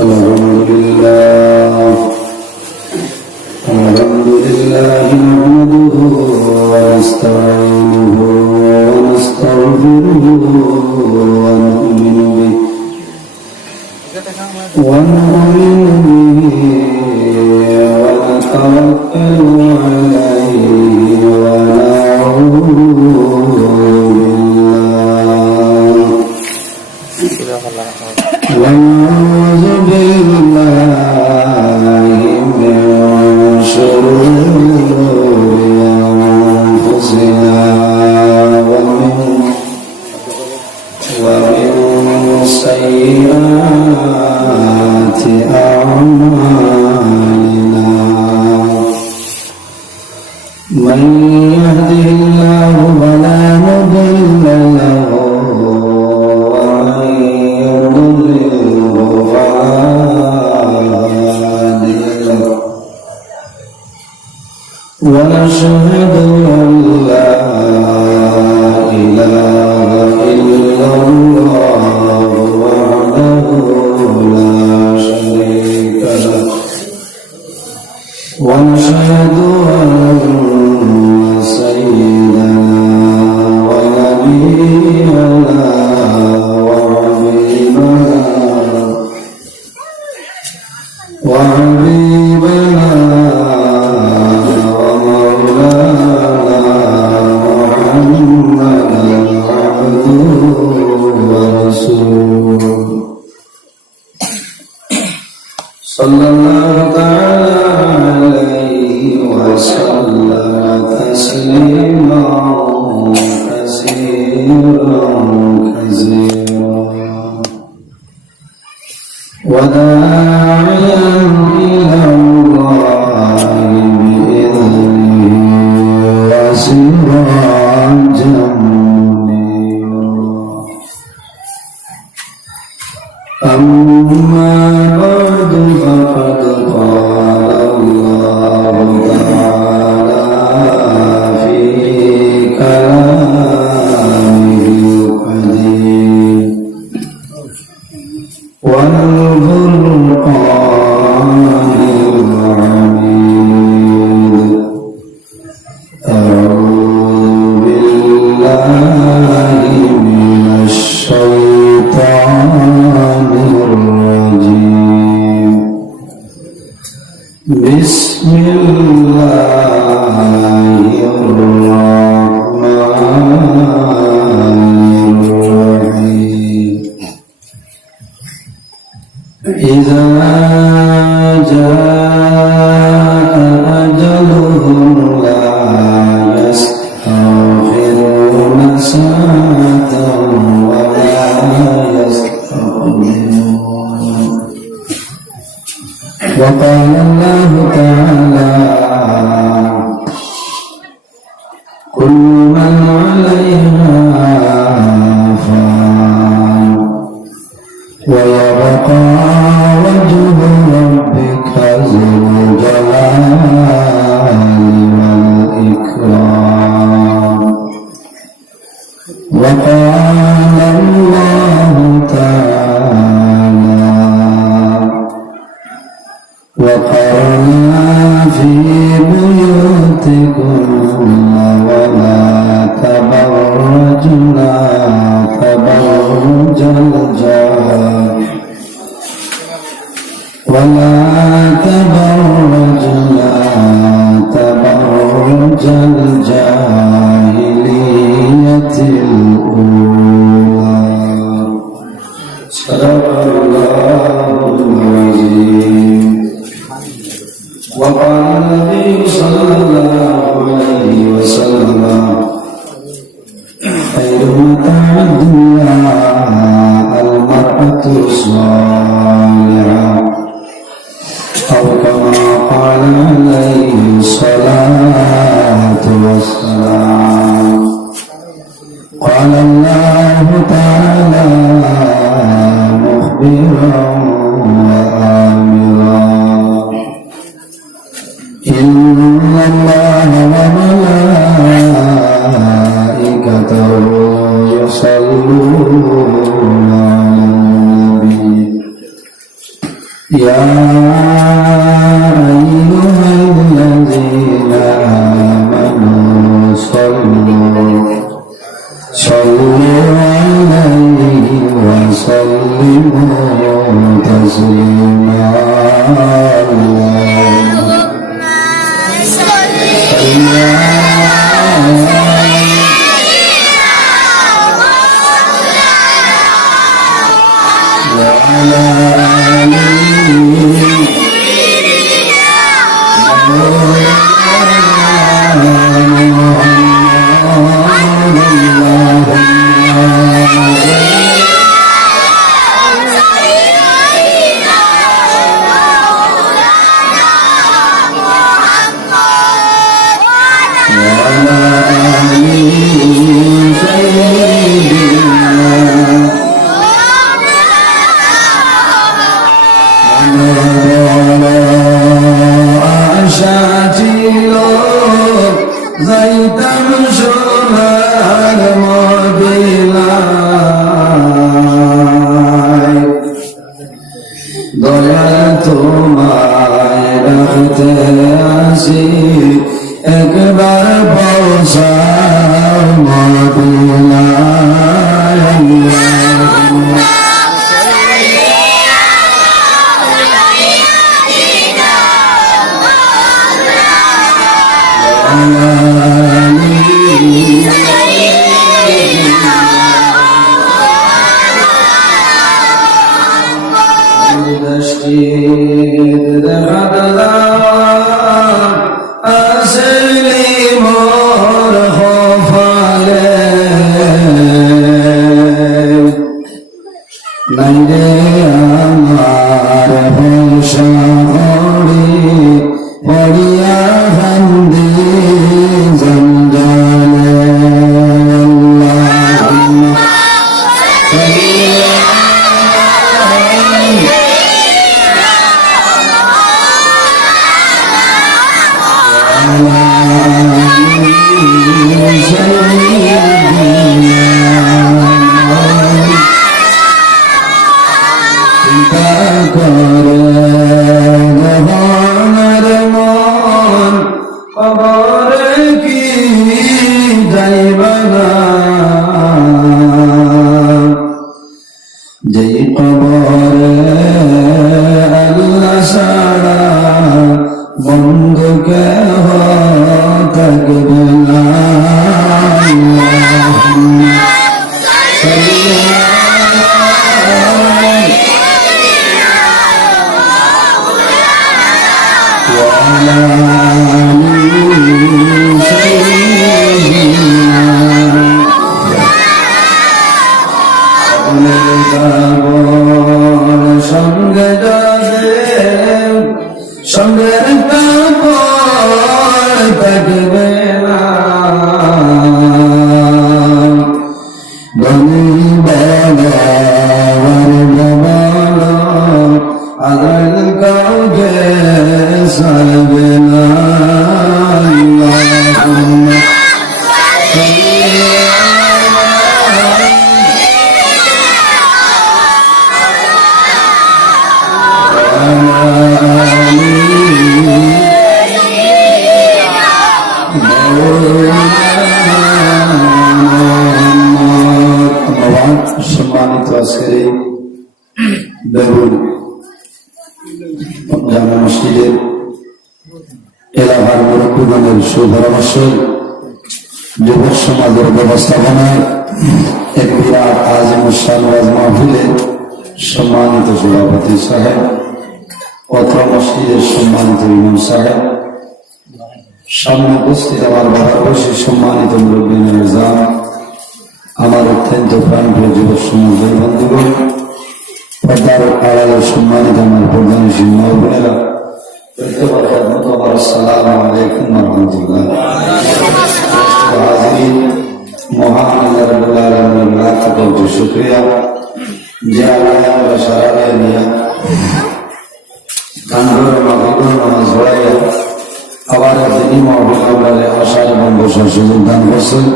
الحمد لله نحمده ونستعينه ونستغفره ونؤمن به ونتوكل عليه ونعوذ بالله من شرور أنفسنا ومن سيئات أعمالنا من يهده الله فلا مضل له ونشهد أن لا إله إلا الله وحده لا شريك له ونشهد أن سيدنا ونبينا وحبيبنا صلى الله تعالى عليه وسلم تسليما كثيرا وداعيا إلى الله بإذنه وسراجا منيرا أما بعد فقد قال الله تعالى في كلامه القديم والفرقان الحميد أعوذ بالله من الشيطان الرجيم بسم الله الرحمن الرحيم إذا جاء أجلهم لا يستأخرون ساعة ولا يستقدمون وقال الله تعالى كل من عليها فان ويبقى وجه ربك ذو الجلال والإكرام وقال الله تعالى وقرنا في بيوتكن ولا تبرجنا تبرج الجاهلية الأولى صدق الله العظيم وقال النبي صلى الله عليه وسلم خير متاع الدنيا المرأة الصالحة أو كما قال عليه الصلاة والسلام قال الله تعالى مخبرا وآمرا إن الله وملائكته يصلون على النبي يا أيها الذين آمنوا صلوا عليه وسلموا تسليما যাইতাম সোনার মদিনায় দয়াল তোমায় রাখতে আসি একবার পৌঁছাও মদিনায় নাইরে আমার ভূষণে পড়িয়া হান্দি জঞ্জালে যেই কবরে আল্লাহ ছাড়া বন্ধু কেহ থাকবে না সঙ্গে যাবে সঙ্গে থাকবে না ধনী বল আগাল কাউকে সারবে না সম্মানিত আজকের এই বেগুন জামা মসজিদের এলাকার মুরব্বীগণের সুপরামর্শ যুবক সমাজের ব্যবস্থাপনায় এক বিরাট আজিমুসান ওয়াজ মাহফিলের সম্মানিত সভাপতি সাহেব, অত্র মসজিদের সম্মানিত ইমাম সাহেব, সামনে উপস্থিত আমার বাবার বয়সী সম্মানিত মুরব্বী নিজাম, আমার অত্যন্ত প্রাণপ্রিয় যুবক সমাজের বন্ধুগণ, পর্দার আড়ালে সম্মানিত আমার প্রধান সিংহ বোনেরা, আসসালামু আলাইকুম ওয়া রাহমাতুল্লাহ। মহান আল্লাহ রাব্বুল আলামিনের লাখ কোটি শুকরিয়া যে আল্লাহ সারা নিয়া কানগর মাহফিল নামাজ পড়াইয়া আবার দিনী মাহফিলে আসার এবং বসার সুযোগ দান করছেন।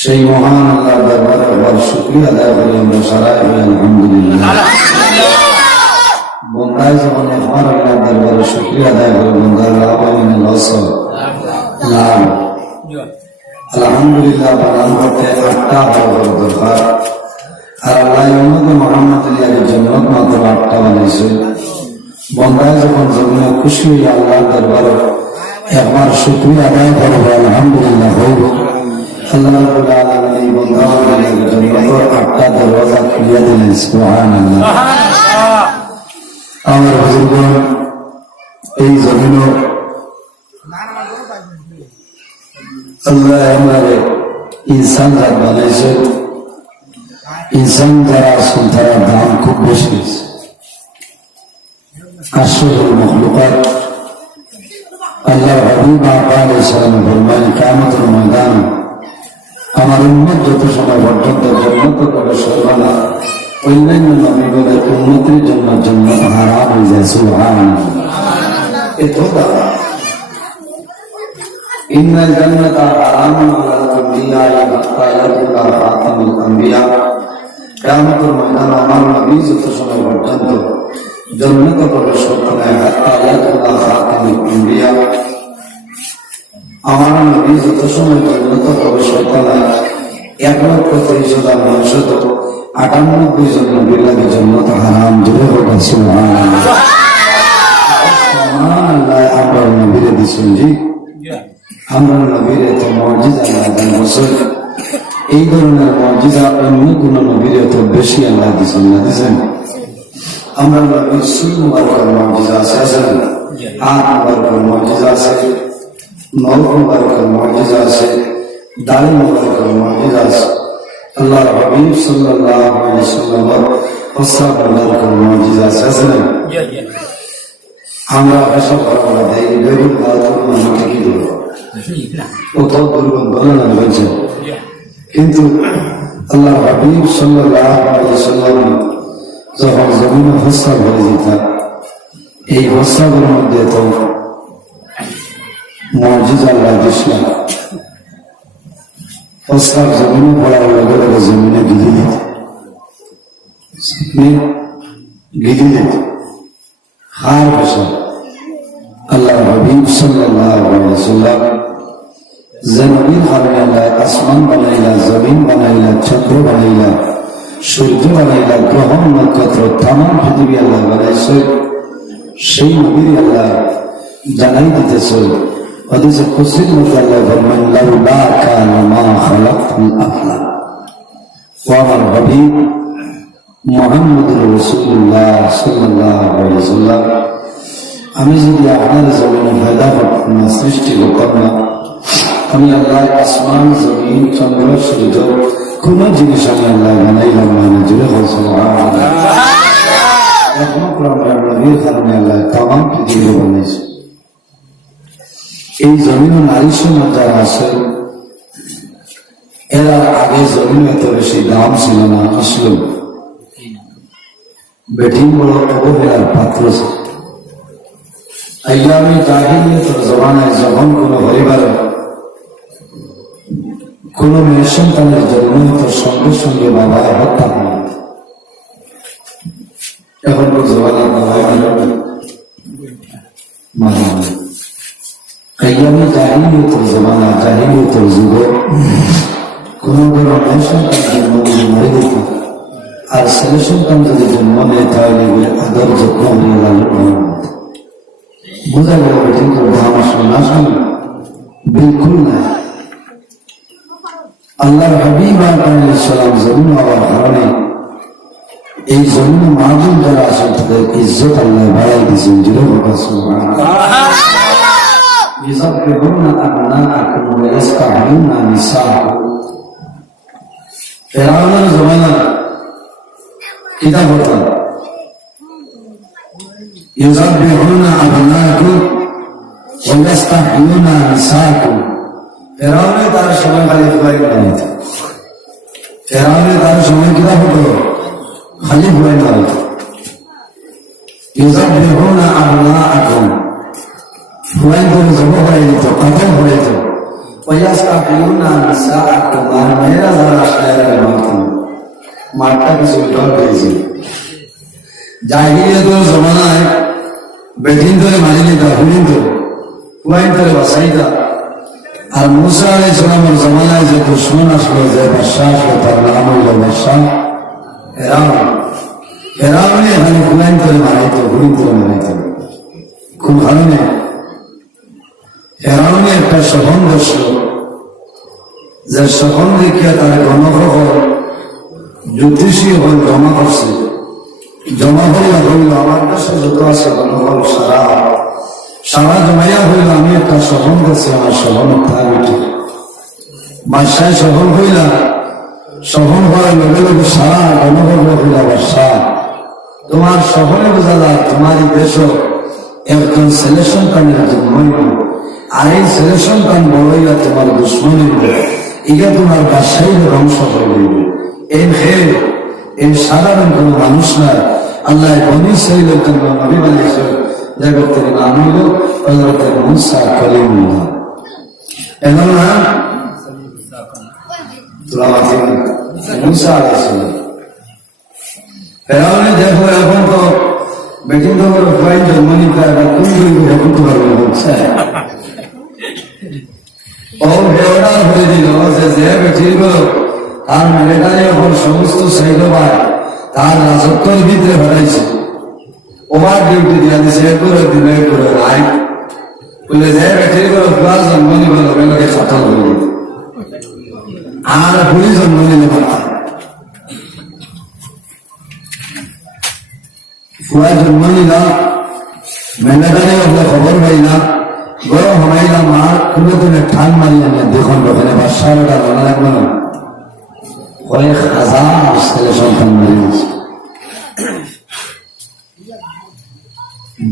সেই মহান আল্লাহর দরবারে আবার শুকরিয়া আদায় করি আমরা সারা আলহামদুলিল্লাহ। বন্দা বন্দায় যখন একবার আল্লাহ দরবারে শুকরিয়া আদায় করে বন্দার লাভ মানে লস লাভ আলহামদুলিল্লাহ পালন করতে 8টা বড় দরকার আর আল্লাহ উম্মতে মুহাম্মাদিয়ার জন্য মাত্র 8টা বানাইছে বন্দায় যখন জমিনে খুশি হয়ে আল্লাহ দরবারে একবার শুকরিয়া আদায় করবো আলহামদুলিল্লাহ হইব আল্লাহ রাব্বুল আলামিন এই বন্দাদের জন্য 8টা দরওয়াজা খুলে দিলেন সুবহানাল্লাহ আমার বুজুর্গগণ এই জমিন আল্লাহ আমাদের ইনসান জাত বানাইছে ইনসান যারা আছেন তারা দাম খুব বেশি আশরাফুল মখলুকাত আল্লাহ হাবিব আলাইহিস সালাম ফরমান কিয়ামতের ময়দানে আমার উম্মত যত সময় পর্যন্ত জান্নাতে প্রবেশ করবে না অন্যান্য নবীদের উম্মতের জন্য জান্নাত হারাম হয়ে যায় সুবহানাল্লাহ এত দাম ইন্নাল জান্নাতা হারামুন আলাল আম্বিয়া হাত্তা ইয়াদুলা খাতামুল আম্বিয়া কিয়ামতের ময়দানে আমার নবী যত সময় পর্যন্ত জান্নাতে প্রবেশ করবে না হাত্তা ইয়াদুলা খাতামুল আম্বিয়া আমার নবী যত সময় জান্নাতে প্রবেশ করবে না 1,30,000 মানুষ তো 98 জন নবীর লাগে জান্নাত হারাম জোরে হোক সুবহানাল্লাহ সুবহানাল্লাহ আমরা নবীরে দিছেন জি আমরা নবীরে তো মুজিজা আল্লাহ দান করছেন এই ধরনের মুজিজা অন্য কোন নবীরে তো বেশি আল্লাহ দিছেন না দিছেন আমরা নবীর সুন্নাতের মুজিজা আছে আর মুবারকের মুজিজা আছে নৌ মুবারকের মুজিজা আছে দাড়ি মুবারকের মুজিজা আছে আল্লাহর হাবিব সাল্লাল্লাহু আলাইহি ওয়াসাল্লাম ওসাব মুবারকের মুজিজা আছে না আমরা এসব বলা দেই গরিব বাদর মানুষ কি বলবো ও তো দুর্গন্ধ না বলছে কিন্তু আল্লাহর হাবিব সাল্লাল্লাহু আলাইহি ওয়াসাল্লাম যখন জমিনে ফসল ভরে যেতেন এই ফসলের মধ্যে তো মুজিজা আল্লাহ দিয়েছিলেন ফসল জমিনে পড়ার লগে লগে জমিনে গিলে দিত গিলে দিত হার ফসল আল্লাহ হাবিব সাল্লাল্লাহু আলাইহি ওয়াসাল্লাম জমিন বানাইলা আসমান বানাইলা জমিন বানাইলা চন্দ্র বানাইলা সূর্য বানাইলা গ্রহ নক্ষত্র তামাম পৃথিবী আল্লাহ বানাইছে সেই নবীর আল্লাহ জানাই দিতেছে হাদিসে কুদসির মধ্যে আল্লাহ ফরমান লাউলা কানা মা খালাকতুল আফলাক ওয়া আমার হাবিব মুহাম্মদুর রাসূলুল্লাহ সাল্লাল্লাহু আলাইহি ওয়াসাল্লাম আমি যদি আপনার জমিনে পয়দা করতাম না সৃষ্টি করতাম না আমি আল্লাহ আসমান জমিন চন্দ্র সূর্য কোন জিনিস আমি আল্লাহ বানাইলাম না জুড়ে বলছো একমাত্র আমরা নবীর কারণে আল্লাহ তামাম পৃথিবী বানিয়েছে এই জমিন নারী সমাজ যারা আছে এরা আগে জমিন এত বেশি দাম ছিল না আসলো বেটিং বড় অবহেলার পাত্র ছিল আইয়ামে জাহিলিয়াতের জমানায় যখন কোন পরিবারে কোন মেয়ের সন্তানের জন্ম হতো সঙ্গে সঙ্গে বাবায় হত্যা হয় এখন তো জমানা বাবায় মানে আইয়ামে জাহিলিয়াতের জমানা জাহিলিয়াতের যুগে কোন কোন মেয়ের সন্তান জন্ম দিলে মারি দিত আর ছেলে সন্তান যদি জন্ম নেয় তাহলে আদর যত্ন হয়ে গেল বোঝা গেল কিন্তু দাম আসলে না শুনে বিলকুল না আল্লাহর হাবিব আলাইহিস সালাম জমিন হওয়ার কারণে এই জমিনে মাহজুম যারা আছেন তাদের ইজ্জত আল্লাহ বাড়াই দিয়েছেন জুড়ে বাবা সুবহানাল্লাহ ইযাববিহুনা আবনাআকুম ওয়া ইস্তাহয়ুনা নিসাআকুম ফেরাউনের জমানা কিতাব হতো ইযাববিহুনা আবনাআকুম ওয়া ইস্তাহয়ুনা নিসাআকুম ফেরাউনে তার সময় খালি ফুয়াই বানাইত ফেরাউনে তার সময় কিতাব হতো খালি ফুয়াই বানাইত ইযাববিহুনা আবনাআকুম ফুয়াই করে জমা হয়ে যেত কাতল হয়ে যেত ওয়া ইস্তাহয়ুনা নিসাআকুম আর মেয়েরা যারা শায়ের বানাইত মাঠটা কিছু উল্টো হয়েছে জাহিলিয়াতের জমানায় বেদিন ধরে মারি নিতা হুলিন ধরে কুয়াইন ধরে বাসাইতা আর মুসা আলাইহিস সালামের জমানায় যে দুশমন আসলো যে বাদশাহ আসলো তার নাম হইল বাদশাহ ফেরাউনে এখানে কুয়াইন ধরে মারাইতো হুলিন ধরে মারাইতো কোন কারণে ফেরাউনে একটা শহন বসলো যে শহন দেখিয়া তার গণগ্রহ জ্যোতিষী হল জমা করছে জমা হইয়া হইল আমার কাছে যত আছে গণগ্রহ সারা জমাইয়া হইল আমি একটা শহন করছি আমার শহন তাই উঠে বাদশাহ শহন হইলা শহন হওয়ার লগে লগে সারা গণগ্রহ হইলা বাদশাহ তোমার শহরে বোঝা যায় তোমারই দেশ একজন ছেলে সন্তানের জন্ম আর এই ছেলে সন্তান বড় হইয়া তোমার দুশ্মনী ইগা তোমার বাদশাহীর ধ্বংস হইবে এই সাধারণ কোন মানুষ না আল্লাহ বনি ইসরাঈলের জন্য নবী বানিয়েছেন জগতের নাম হইল হযরত মুসা কালিমুল্লাহ এমন নাম মুসা আলাইহিস সালাম ফেরাউনে দেখো এখন তো বেটিন তো প্রায় জন্ম নিতে এখন কোন এখন তো পারবে বলছে ও বেওড়া হয়ে দিল যে বেটির গুলো তার মিলিটারি এখন সমস্ত সাইডবাই তার রাজত্বের ভিতরে হারাইছে ওভার ডিউটি দিয়া দিছে করে দিলে করে রাই বলে যে বেটির গুলো প্লাস জন্ম নিব লগে লগে সাঁতার হয়ে আর পুলিশ জন্ম নিলে ফুয়া জন্ম নিলা মিলিটারি ওগুলো খবর পাইলা গরম হমাইলা মার খুলে তুলে ঠান মারি আনে দেখুন ওখানে বাদশাহটা জানা লাগবে না কয়েক হাজার ছেলে সন্তান মেরে গেছে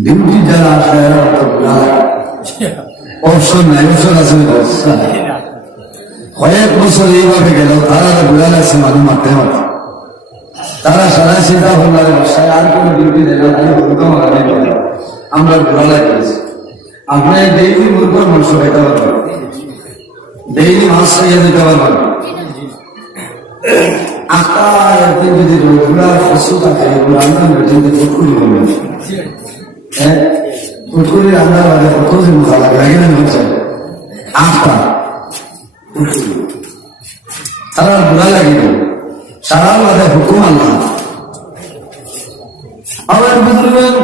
ডিউটি যারা আসে অপশন নাই অপশন আছে কয়েক বছর এইভাবে গেল তারা বুড়া লাগছে মানুষ মারতে মারতে তারা সারা চিন্তা করলাম বাসায় আর কোনো ডিউটি দেয় না আমরা বুড়া লাগতেছি আপনার ডেইলি মুরগোর মাংস খেতে পারবেন ডেইলি মাছ খাইয়ে দিতে পারবেন আকার যদি রোগুলার ফসল থাকে এগুলো আমরা বেটিতে ফুটকুলি করবেন হ্যাঁ ফুটকুলি রান্না বাদে কত দিন ভালো লাগে না হচ্ছে আটটা তারা বুড়া লাগিল সারা বাদে হুকুম আল্লাহ আমার বুঝলেন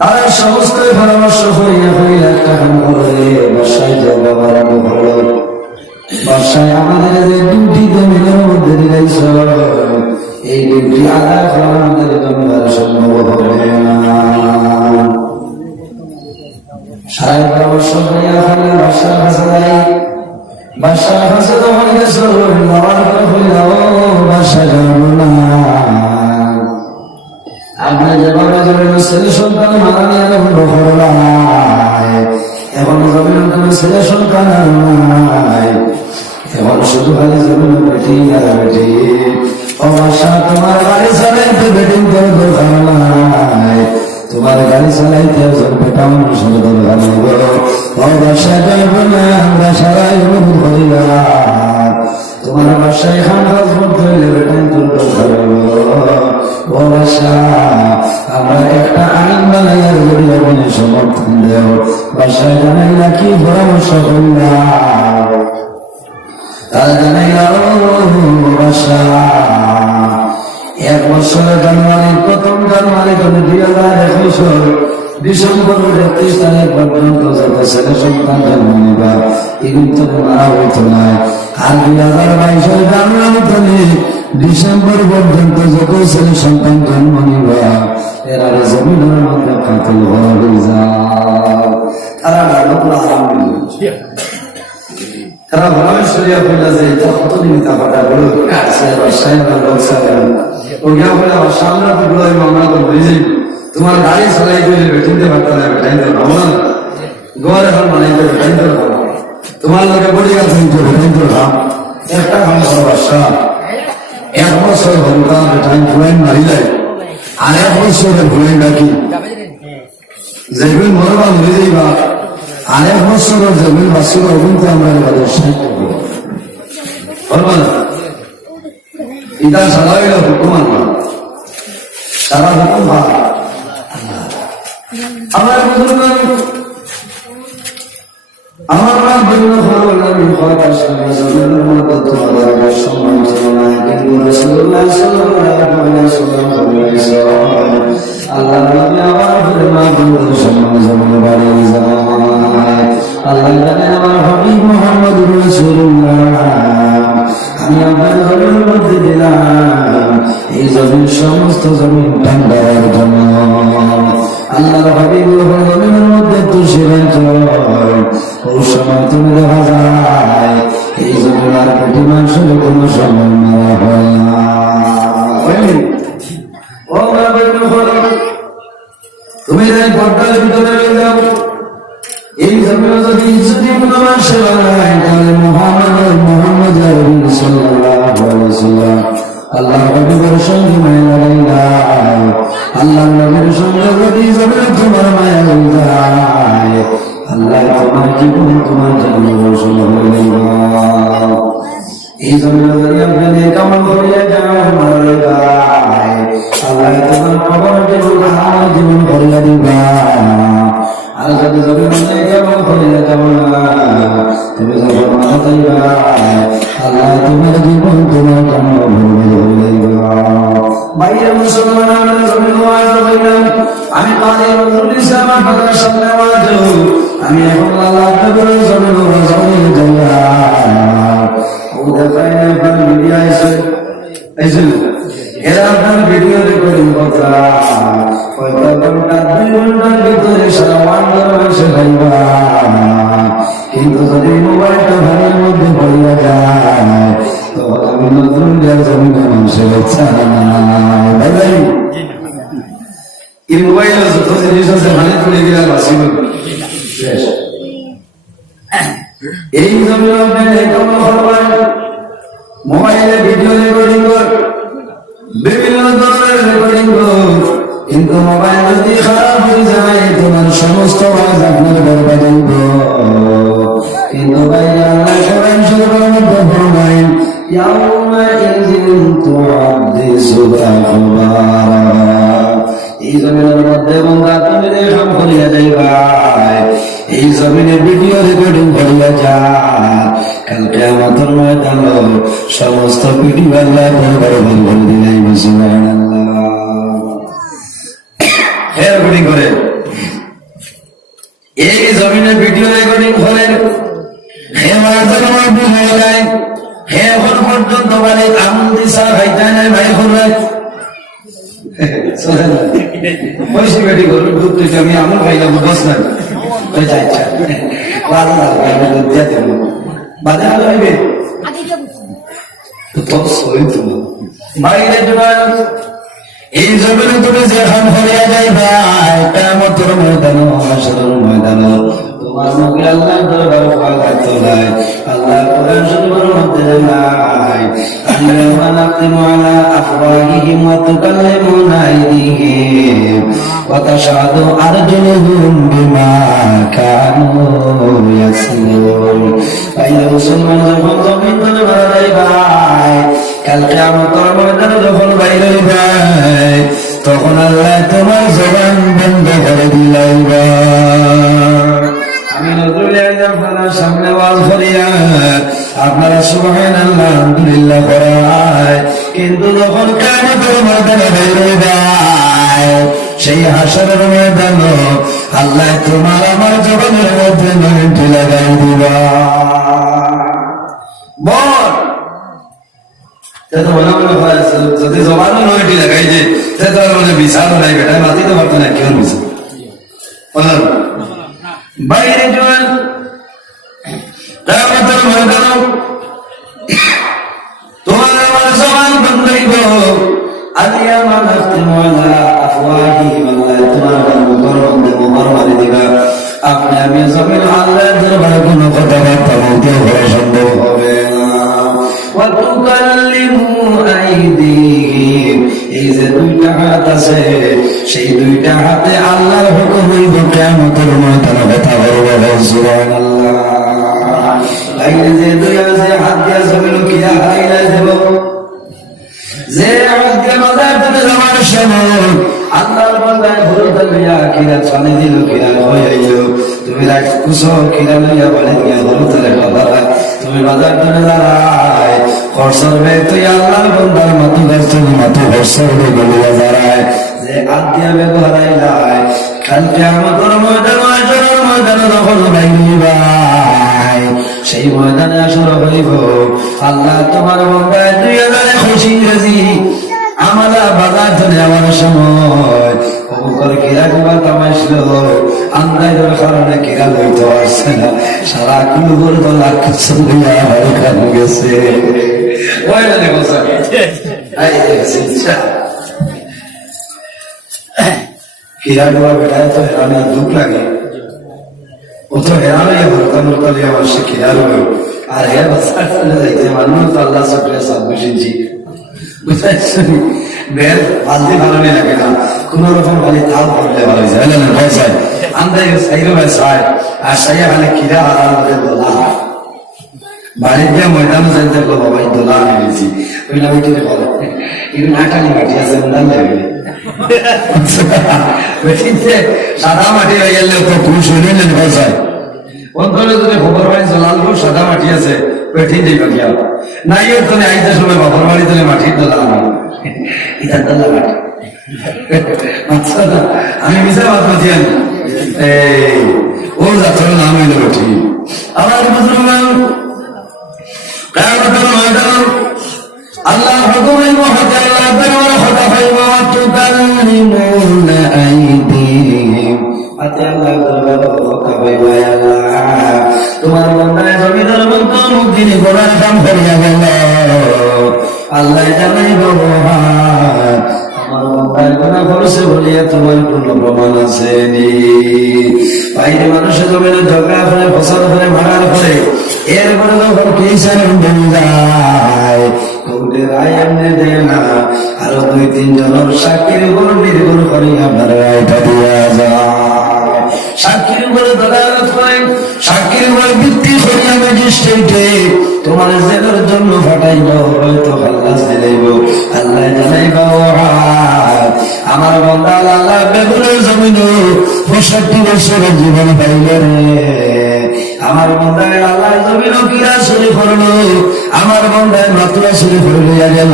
তারা সমস্ত পরামর্শ হইয়া হইয়া একটা কাম করে বাসায় যে বাবার হল বাসায় আমাদের যে ডিউটি জমিনের মধ্যে দিলাইছ এই ডিউটি আদায় করা আমাদের জমিদার সম্ভব হবে না সারা পরামর্শ হইয়া হইলে বাসার কাছে যাই বাসার কাছে যখন গেছ বাবার ঘরে হইলা ও বাসা যাব না আপনার যেভাবে জমিন ছেলে সন্তান মারা নিয়ে এখন জমিন ছেলে সন্তান নাই এখন শুধু খালি জমিন বেটি আর বেটি অবশ্যা তোমার গাড়ি চালাইতে বেটিং করে দরকার নাই তোমার গাড়ি চালাইতে বেটা মানুষের দরকার নেব অবশ্যা যাইব না আমরা সারাই করিলা তোমার বাসায় খান কাজ করতে হইলে বেটাই তোর দরকার আমরা একটা আইন বানাইয়া বলে সমর্থন দেও বাসায় জানাইলা কি পরামর্শ করলাম তারা জানাইলা বাসা 1 বছরের জানুয়ারি প্রথম জানুয়ারি 2021 ডিসেম্বর 31 তারিখ পর্যন্ত যত ছেলে সন্তান জন্ম নিবা কিন্তু মারা হইত না আর 2022 জানুয়ারি থেকে ডিসেম্বর পর্যন্ত যত ছেলে সন্তান জন্ম নিবা এরা জমিনের মধ্যে কাতল হয়ে যায় তারা ডাকলো আরাম তারা ভরামেশ্বরিয়া বললা যে এটা কতদিন তাপাটা বলো আছে বাসায় না বলছে ওইটা বলে আমার সামনে বললো আমরা তো বুঝি তোমার গাড়ি চালাই দিলে বেটিনতে পারতে না বেটাইতে পারবো না ঘর এখন বানাইতে বেটাইতে পারবো তোমার লোকে বলি গেছে বেটাইতে পারবো একটা কাম করো বাসা 1 বছর ঘন্টা বেটাই ফুলাইন মারিলে আর 1 বছরের ফুলাইন ডাকি যেগুলি মরবা ধরে যাইবা আর 1 বছরের যেগুলি বাসিবা ওগুনতে আমরা এবার সাহিত্য করবো না এটা সারা হুকুম আনবা সারা হুকুম ভাগ আমার বুজুর্গ আমার মা বলল আমি কথা শুনে জমিনের মধ্যে তোমাদের সম্মান ছিল না কিন্তু রাসূলুল্লাহ সাল্লাল্লাহু আলাইহি ওয়াসাল্লাম বলেছেন আল্লাহ নবী আমার মা বলল সম্মান জমিনে বাড়িয়ে যায় আল্লাহ জানেন আমার হাবিব মুহাম্মদুর রাসূলুল্লাহ আমি আপনার জমিনের মধ্যে দিলাম এই জমির সমস্ত জমিন ঠান্ডার জন্য আল্লাহর হাবিব জমিনের মধ্যে তুষিরেন ওই সময় তুমি দেখা যায় এই জমিন আর কোটি মানুষের কোন সময় মারা হয় না ও তুমি যাই পর্দার ভিতরে যাও এই জমিনে যদি কোনো মানুষের হয় তাহলে মোহাম্মদ সাল্লাল্লাহু আলাইহি ওয়াসাল্লাম আল্লাহ নবীর সঙ্গে মায়া লাগাই আল্লাহ নবীর সঙ্গে যদি জমিনে তোমার মায়া লাগাই আল্লাহ তোমার জীবন তোমার জন্য রসুল হয়ে এই জমিনে যদি আপনি কেমন করিয়া যাও মারা যায় আল্লাহ তোমার খবর জীবন আমার জীবন করিয়া দিবা আর যদি জমিনে কেমন করিয়া যাও না তুমি যখন মারা যাইবা আল্লাহ তোমার জীবন তোমার জন্য বাইরে মুসলমান আমরা জমিন ওয়াজ করিলাম আমি কাজে নজরুল ইসলাম আপনাদের সামনে ওয়াজ আমি এখন আল্লাহ তাআলার জমিন ওয়াজ করে যাইলাম ও দেখাই না আপনার মিডিয়া এসে এরা আপনার ভিডিও রেকর্ডিং কথা কয়টা ঘন্টা 2 ঘন্টার ভিতরে সারা ওয়ান্ডার মাসে ভাইবা কিন্তু যদি মোবাইলটা ঘরের মধ্যে পড়িয়া যায় তো আমি নতুন জমিনে মানুষের ভাই ভাই এই মোবাইল যত জিনিস আছে মানে তুলে গেলে বাসিব শেষ এই জমিনে আপনি কেমন করবেন মোবাইলে ভিডিও রেকর্ডিং কর বিভিন্ন ধরনের রেকর্ডিং কর কিন্তু মোবাইল যদি খারাপ হয়ে যায় তোমার সমস্ত কাজ আপনার বরবাদ হইব কিন্তু ভাই আল্লাহ কোরআন শরীফের মধ্যে ফরমায় ইয়াউমাইযিন তুহাদ্দিসু আখবারা এই জমিনের মধ্যে বান্দা তুমি দেখাম করিয়া যাইবা এই জমিনে ভিডিও রেকর্ডিং করিয়া যা কাল কিয়ামতের ময়দানে সমস্ত ভিডিও আল্লাহ বরবাদ করে দিলেন সুবহানাল্লাহ রেকর্ডিং করে এই জমিনে ভিডিও রেকর্ডিং করেন হে মাঝে মাঝে হয়ে যায় হে এখন পর্যন্ত মানে আমন দিশা ভাইটা নাই ভাই করবে পয়সা বেটি করবে দুধ থেকে আমি আমন খাইলাম বস না বাধা হইবে বাইরে এই জমিনে তুমি যেখান হইয়া যাইবা কিয়ামতের ময়দানে হাসরের ময়দানে তোমার মুখে আল্লাহ দরবার পাওয়াতো নাই আল্লাহ কোরআন শরীফের মধ্যে নাই আল্লাহ নাকিমু আলা আফওয়াহিহিম ওয়া তুকাল্লিমুনা আইদিহিম ওয়া তাশহাদু আরজুলুহুম বিমা কানু ইয়াসিলুন আইয়া মুসলমান যখন জমিন ধরে মারা যাইবা কাল কিয়ামতের ময়দানে যখন বাইরে হইবা তখন আল্লাহ তোমার জবান বন্ধ করে দিলাইবা আমি নজরুল আপনার সামনে ওয়াজ করিয়া আপনারা সুবহানাল্লাহ আলহামদুলিল্লাহ করায় কিন্তু যখন কিয়ামতের ময়দানে বাইরে হইবা সেই হাসরের ময়দানে আল্লাহ তোমার আমার জবানের মধ্যে নয়টি লাগাই দিবা বল যদি জবানও নয়টি লাগাই যে মানে বিচার নাই বেটা মাতিতে পারতো না কেউ বিচার বাইরে জোয়ান কিয়ামতের ময়দানে তোমার আমার জবান বন্ধ হইব আলিয়ামা নাখতিমু আলা আফওয়াহিহিম আল্লাহ তোমার মুখের মধ্যে মোহর মারি দিবা আপনি আমি জমিন আল্লাহর দরবারে কোনো কথাবার্তা বলতে সম্ভব হবে না ওয়া তুকাল্লিমু আইদিহিম এই যে দুইটা হাত আছে সেই দুইটা হাতে আল্লাহর হুকুম হইব কিয়ামতের ময়দানে কথা বলবে সুবহানাল্লাহ বাইরে যে দুই আছে হাত দিয়া জমিন কিয়া হারাইলা দেব যে হাত দিয়া মাথার তুলে যাওয়ার সময় আল্লাহর বান্দায় হরত লইয়া কিরা পানি দিল কিরা হয়ে আইলো তুমি রাখ কুসো কিরা লইয়া বলে গিয়া হরতরে বাবা তুমি বাজার করে দাঁড়ায় খরচর বে তুই আল্লাহর বান্দার মতো তুমি মতো খরচর বে বলিয়া দাঁড়ায় যে আজ্ঞা ব্যবহার আইলাই কালকে আমাদের ময়দানে যখন ভাই সেই ময়দানে আসর হইব আল্লাহ তোমার বান্দায় তুই আল্লাহরে খুশি রাজি আমরা বাজার ধরে আমার সময় অবকর কিরা গোবা তামাইছিল আন্দাজের কারণে কিরা লইতে পারছে না সারা কুলুর দলা কুসুলিয়া হয়ে খান গেছে ওই না দেখো স্যার কিরা গোবা বেটায় তো হেরানে দুঃখ লাগে ও তো হেরানে হরতাল আমার সে কিরা রবে আর হে বাসার চলে যাইতে মানুষ তো আল্লাহ সবরে সব বুঝেছি বের বালতি ভালো নেই লাগে না কোন রকম খালি তাল করলে ভালো যায় আন্দাজ সাইরো ভাই আর সাইয়া খালি কিরা হারার মধ্যে দোলা বাড়ির দিয়ে ময়দানে যাইতে বাবা এই দোলা আমি দিয়েছি ওই না ওইটি বলে এর নাটালি মাটি আছে উন্দান যাবে সাদা মাটি হয়ে গেলে তো খুব শুনিলেন ভাই অন্তরে যদি খবর পাই জলাল সাদা মাটি আছে পেটি দিবা গিয়া নাই ওর তো আইতে সময় বাবার বাড়ি তুলে মাটির দোলা আমার এটা দোলা মাটি আচ্ছা না আমি মিশা বাদ করছি এই ওর যাত্রার নাম হইল বেটি আমার মুসলমান কিয়ামতের ময়দান আল্লাহ হুকুমে মহাতে আল্লাহ দরবার খোদা হইব তুকাল্লিমুনা আইদিহিম আতে আল্লাহ দরবার খোদা হইব আল্লাহ তোমার বান্দায় জমিনের মধ্যে মুক্তিনি করার কাম করিয়া গেল আল্লাহ জানাইব আমার বান্দায় গুনাহ করেছে বলিয়া তোমার কোনো প্রমাণ আছে নি বাইরে মানুষের জমিনে ঝগড়া করে ফসল করে মারার করে এরপরে যখন কেসার যায় কোর্টের রায় এমনি দেয় না আরো 2-3 জনের সাক্ষীর উপর নির্ভর করে আপনার রায়টা দিয়া যায় সাক্ষীর উপরে দালালত করেন সাক্ষীর উপর ভিত্তি করিয়া ম্যাজিস্ট্রেটে তোমার জেলের জন্য ফাটাইব হয়তো খালাস দিলাইব আল্লাহ জানাইব আমার বান্দা আল্লাহ বেগুনের জমিন 65 বছরের জীবন পাইলে রে আমার বান্দায় আল্লাহ জমিন কিরা শুরু করলো আমার বান্দায় মাত্রা শুরু করে লইয়া গেল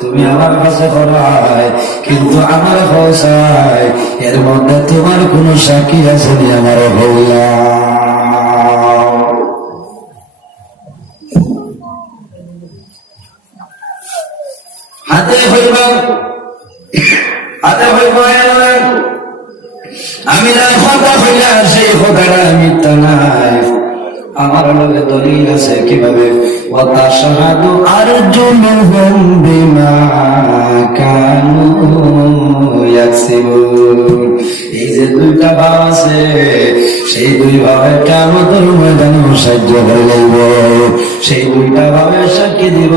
তুমি আমার কাছে করায় কিন্তু আমার খোঁজায় এর মধ্যে তোমার কোন সাক্ষী আছে নি আমার ভোলা হাতে হইব আমি না কথা হইয়া সেই কথাটা মিথ্যা নাই আমার লগে দলিল আছে কিভাবে ওয়াতাশহাদু আরজুলুহুম বিমা কানু ইয়াকসিবুন এই যে দুইটা ভাব আছে সেই দুই ভাবে কিয়ামতের ময়দানে সাহায্য করে লইব সেই দুইটা ভাবে সাক্ষী দিব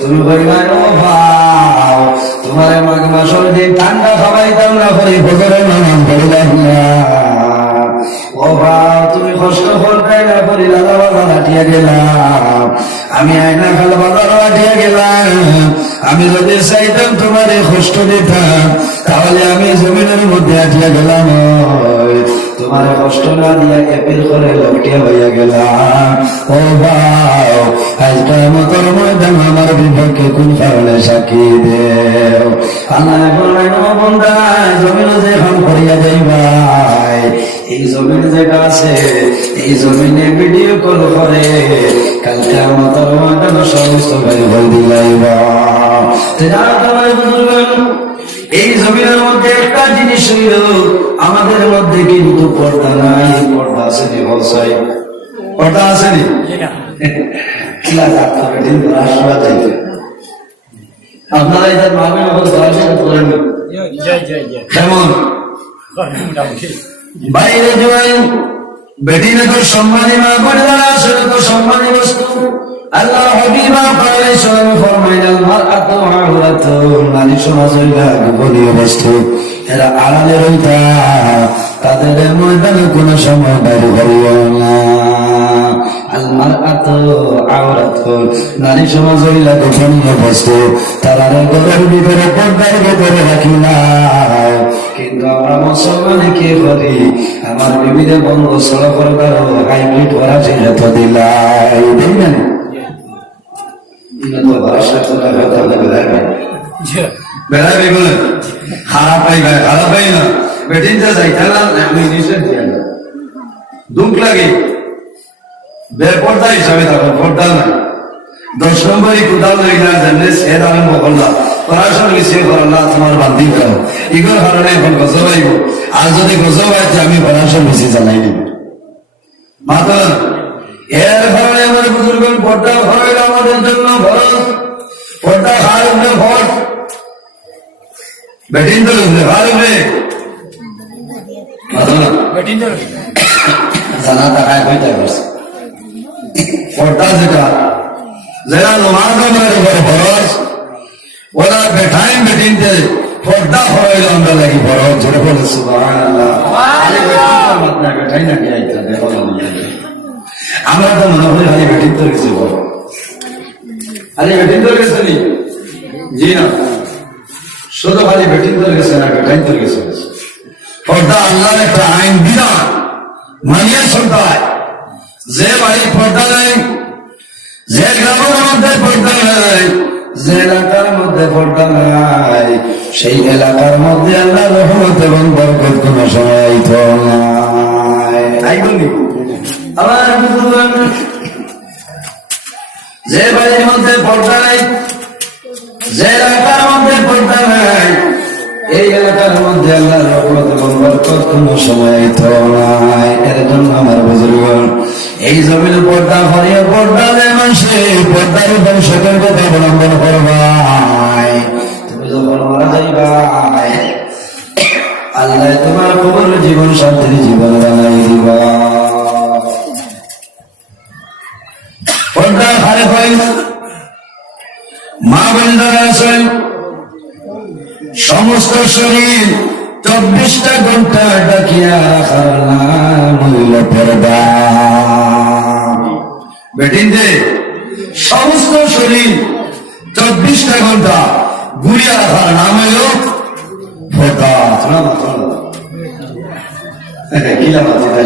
তুমি বলবা ও ভাই তোমার মাঘ মাসের দিন ঠান্ডা খাওয়াইতাম না করে বছরের নাম পড়লাম না ও ভাই তুমি কষ্ট করতে না করি দাদা বাজার হাঁটিয়া গেলাম আমি আয়না খাল বাজার হাঁটিয়া গেলাম আমি যদি চাইতাম তোমার কষ্ট দিতাম তাহলে আমি জমিনের মধ্যে হাঁটিয়া গেলাম তোমার কষ্ট না দিয়া এপিল করে লটিয়া হইয়া গেলাম ও ভাই আজকের মতন ময়দান আমার বিপক্ষে কোন কারণে সাক্ষী দেও আল্লাহ বললেন ও বান্দা জমিন যে এখন করিয়া যাইবাই এই জমিন যেটা আছে এই জমিনে ভিডিও কল করে কালকে আমার ময়দান সমস্ত বের হয়ে দিলাইবা এই জমিনের মধ্যে একটা জিনিস হইল আমাদের মধ্যে কিন্তু পর্দা নাই পর্দা আছে নি বলছাই পর্দা আছে নি কিলা থাকতে হবে কিন্তু রাষ্ট্রবাদ যাইতে আপনারা এটা মামে করেন কেমন বাইরে জোয়াই বেটিনে তো সম্মানী মা করে দাঁড়া সেটা তো সম্মানী বস্তু আল্লাহ হাবিবা পাইলেন ফরমাইলেন মারআতু আওরাতুন নারী সমাজ হইলা গোপনীয় বস্তু এরা আড়ালে রইতা তাদের ময়দানে কোনো সময় বাইরে করিও না আলমারআতু আওরাতুন, নারী সমাজ হইলা গোপনীয় বস্তু, তারা ঘরের ভিতরে পর্দার ভিতরে রাখি না। কিন্তু আমরা মুসলমানে কি করি, আমার বিবিধে বন্ধ সড়ক করবার হাইব্রিড করা যেত দিলাই দেখবেন বেড়াবি বলে খারাপ পাই ভাই, খারাপ পাই না বেটিনটা যাইতে না আমি নিজে দুঃখ লাগে বেপর্দা হিসাবে থাকো, পর্দা না 10 নম্বরই কোথাও না জানলে সে আরম্ভ করলাম পড়াশোনা মিশিয়ে করলাম তোমার বান্ধি করো এগুলোর কারণে এখন গজব আইব। আর যদি গজব আছে আমি পড়াশোনা মিশিয়ে চালাই নিব মাতা। এর কারণে আমার বুজুর্গ পর্দা খরচ আমাদের জন্য খরচ, পর্দা খার উঠলে খরচ বেটিন তো উঠলে খার উঠলে জানা টাকায় কইতে পারছে পর্দা যেটা যারা নোমার কামের উপর খরচ ওরা বেঠাই বেটিনতে পর্দা খরচ আমরা লাগি খরচ যেটা বলে সুবহানাল্লাহ। বেঠাই নাকি আইতা দেখো আমরা তো মনে করি খালি বেটিন তো গেছে বড়, খালি বেটিন তো গেছে নি জি না, শুধু খালি বেটিন তো গেছে না বেঠাই তো গেছে। পর্দা আল্লাহর একটা আইন বিধান মানিয়ে চলতে হয়। যে বাড়ি পর্দা নেই, যে গ্রামের মধ্যে পর্দা নাই, যে এলাকার মধ্যে পর্দা নাই, সেই এলাকার মধ্যে আল্লাহর রহমত এবং বরকত কোন সময় আইতো নাই। আবার যে বাড়ির মধ্যে পর্দা নাই, যে এলাকার মধ্যে পর্দা নাই, এই এলাকার মধ্যে আল্লাহর রহমত এবং বরকত কোন সময় আইতো নাই। এর জন্য আমার বুজুর্গ এই জমিনে পর্দা হরিয়া পর্দা দেয় মানুষে পর্দার উপর সতর্কতা অবলম্বন করবাই। তুমি যখন মারা যাইবাই আল্লাহ তোমার কবর জীবন শান্তির জীবন বানাই দিবা। পর্দা হারে হয় মা বন্ধারা আছেন সমস্ত শরীর 24টা ঘন্টা ডাকিয়া রাখার নাম হইল পর্দা। বেটিনদের সমস্ত শরীর 24টা ঘন্টা ঘুরিয়া রাখার নাম হইল পর্দা।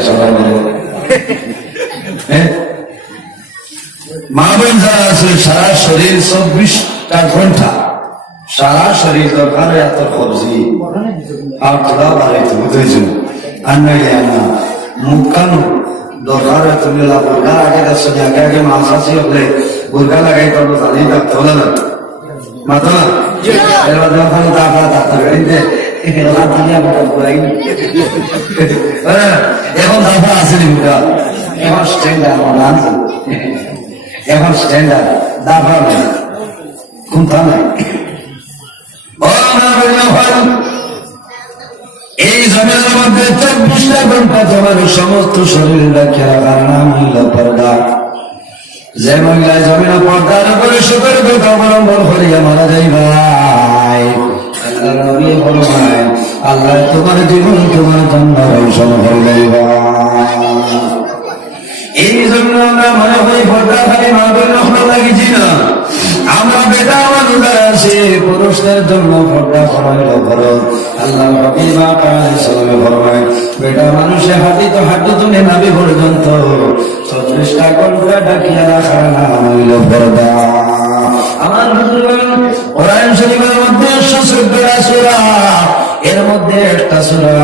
সবাই মা বোন যারা আছে সারা শরীর 24টা ঘন্টা সারা শরীর দরকার এত সবজি আর তোলা বাড়াইতে বুঝেছো আর নইলে না মুখ কানো দরকার তুমি বোরখা আগে যাচ্ছ আগে আগে মাছ আসি হলে বোরখা লাগাই তবে জানি থাকতে হলে না মাথা না এবার যখন তারপর এখন তারপর আসেনি মুখা এখন স্ট্যান্ডার্ড এখন স্ট্যান্ডার্ড দাফা নাই কোনটা নাই। এই জমিনের মধ্যে 24টা ঘন্টা তোমার সমস্ত শরীর রাখিয়া রাখার নাম হইল পর্দা। যে মহিলা জমিনে পর্দার উপরে সতর্কতা অবলম্বন করিয়া মারা যাইবাই আল্লাহ নবী ফরমায় আল্লাহ তোমার জীবন তোমার জন্য রৌশন হয়ে যাইবা। এই জন্য আমরা মনে হয় পর্দা খালি মা বোন লাগিয়েছি না, আমরা বেটা মানুষ আছে পুরুষদের জন্য পর্দা করাইল খরচ। আল্লাহ নবী ফরমায় বেটা মানুষের হাতি তো হাঁটু তুমি নাবি পর্যন্ত 24টা ঘন্টা ডাকিয়া রাখার নাম হইল পর্দা। আমার কোরআন শরীফের মধ্যে 114টা সূরা, এর মধ্যে একটা সূরা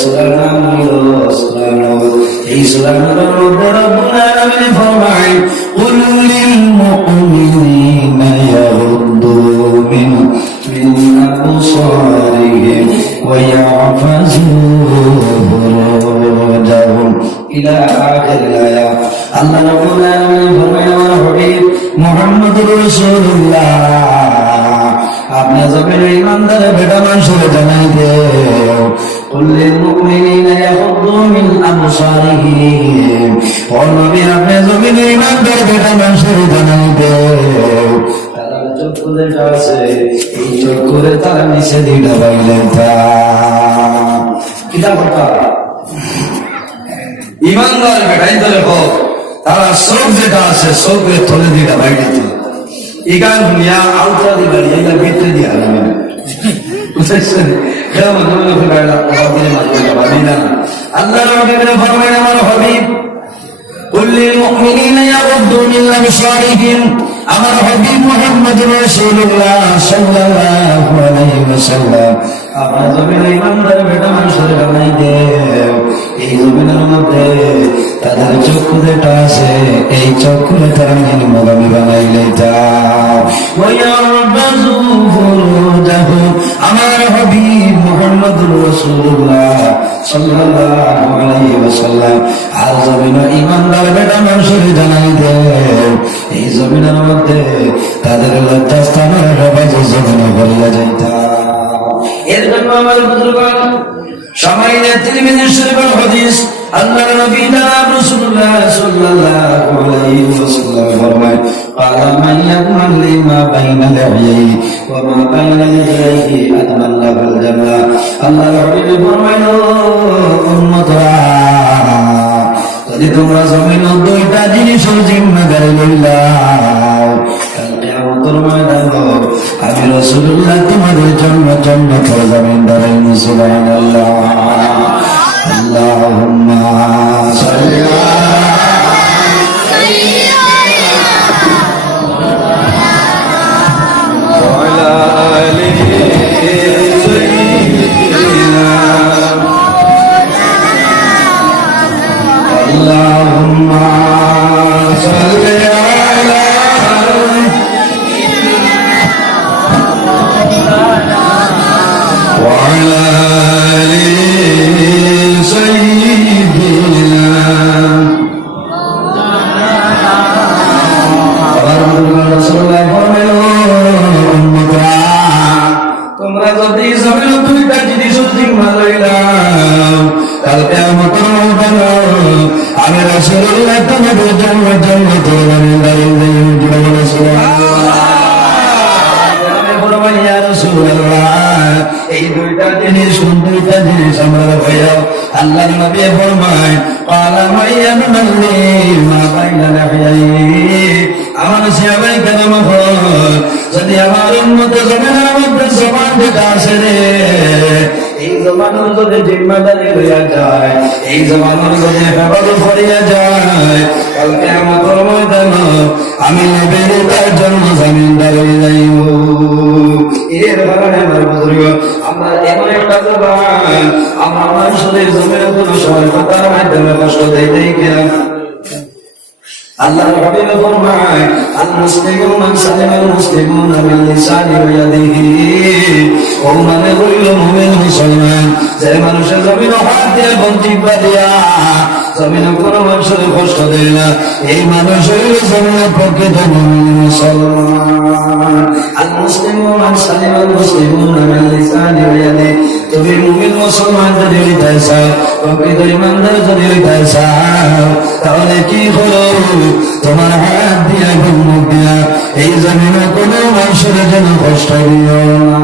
সূরার নাম হইল সূরা নূর। এই সূরা নূরের মধ্যে রব্বুল আলামিন ফরমায় কুল লিল মুমিনিনা ইয়াগুদ্দু মিন আবসারিহিম ওয়া ইয়াহফাযু ফুরুজাহুম ইলা আখিরিল আয়াত। আল্লাহ রাব্বুল আলামিন ফরমায় আমার হাবিব মুহাম্মদুর রাসূলুল্লাহ আপনি যখন ইমানদার বেটা মানুষের জানাই দেও কুল লিল মুমিনিনা ইয়াগুদ্দু মিন আবসারিহিম, ও নবী আপনি যখন ইমানদার বেটা মানুষের জানাই দেও তারা চক্ষু যেটা আছে এই চক্ষুরে তারা নিচে দিটা বাইলেন কিতা কথা ইমানদার বেটাই তো লেখো তারা চোখ যেটা আছে চোখের তলে দিটা বাইরে দিল এখান নিয়া আউটা দিবার এগুলা ভিতরে দিয়ে হারাবে না বুঝেছেন খেলা মধ্যে ভাবি না আল্লাহ ফরমাইন আমার হাবিব قل للمؤمنين يغضوا من أبصارهم আমার হাবিব মুহাম্মদ রাসূলুল্লাহ সাল্লাল্লাহু আলাইহি ওয়াসাল্লাম আমার জমিনে ইমানদার বেটা মানুষের বানাই দেও এই জমিনের মধ্যে তাদের চক্ষু যেটা আছে এই চক্ষু তারা নির্মলমি বানাইলে যাও ওয়ায়ারবাযু ফুরুজাহু আমার হাবিব মুহাম্মদ রাসূলুল্লাহ সাল্লাল্লাহু আলাইহি ওয়াসাল্লাম আর জমিনে ইমানদার বেটা মানুষের জানাই দেও এই জমিনের মধ্যে তাদের লজ্জাস্থানের হেফাজত জমিনে বলিয়া যাইতা এর জন্য আমার বুজুর্গণ সমাইলে তিরমিজি শরীফের হাদিস আল্লাহর নবী জনাব রাসূলুল্লাহ সাল্লাল্লাহু আলাইহি ওয়াসাল্লাম ফরমায় ক্বালা মান ইয়াকমাল লিমা বাইনা লাহইহি ওয়া মা বাইনা লাহইহি আদমান লাহুল জান্নাহ আল্লাহর হাবিব ফরমায় উম্মতরা যদি তোমরা জমিনে দুইটা জিনিসের জিম্মাদারি লইলাও কাল কিয়ামতের ময়দানে আমি রাসূলুল্লাহ তোমাদের জন্য জান্নাতের জমিনদার সুবহানাল্লাহ আল্লাহুম্মা সাল্লি আলা আলি সাইয়্যিদিনা আল্লাহুম্মা সাল্লি আলা وعلى آل سيدنا রাসূলুল্লাহ তোমরা যদি জমিন দুইটা জিনিস জিম্মা লইলাম কাল কিয়ামতের ময়দানে আমি রাসূলুল্লাহ তোমাদের জন্য জান্নাতের জমিনদার হইব সুবহানাল্লাহ ইয়া রাসূলুল্লাহ এই দুইটা জিনিস দুইটা জিনিস আমরা ভাইয়াও আল্লাহর নবী ফরমায় ক্বালা মাইয়ামাল্লি মা বাইনা লাহইহি আমার সাহাবাই কেরাম যদি আমার উম্মতের জমিনের মধ্যে জবান যেটা আছে রে এই জবানের যদি জিম্মাদারি হইয়া যায় এই জবানের যদি হেফাজত করিয়া যায় কাল কিয়ামতের ময়দানে আমি নবীর তার জন্য জামিনদার হয়ে যাইব এর কারণে আমার বুজুর্গ আমরা এমন একটা জবান আমরা মানুষের জমিনের কোনো সময় কথার মাধ্যমে কষ্ট দেই দেই কিনা আল্লাহর হাবিব ফরমায় আল মুসলিমু মান সালামাল মুসলিমুনা মিন লিসানি ওয়া ইয়াদিহি ও মানে হইল মুমিন মুসলমান যে মানুষের জমিন হাত দিয়ে বঞ্চিত দিয়া জমিনে কোনো মানুষের কষ্ট দেয় না এই মানুষ হইল জমিনের প্রকৃত মুমিন মুসলমান আল মুসলিমু মান সালামাল মুসলিমুনা মিন লিসানি ওয়া ইয়াদিহি তুমি মুমিন মুসলমান যদি হইতে চাও প্রকৃত ইমানদার যদি হইতে চাও তাহলে কি হলো তোমার হাত দিয়া মুখ দিয়া এই জমিনে কোনো মানুষের জন্য কষ্ট দিও না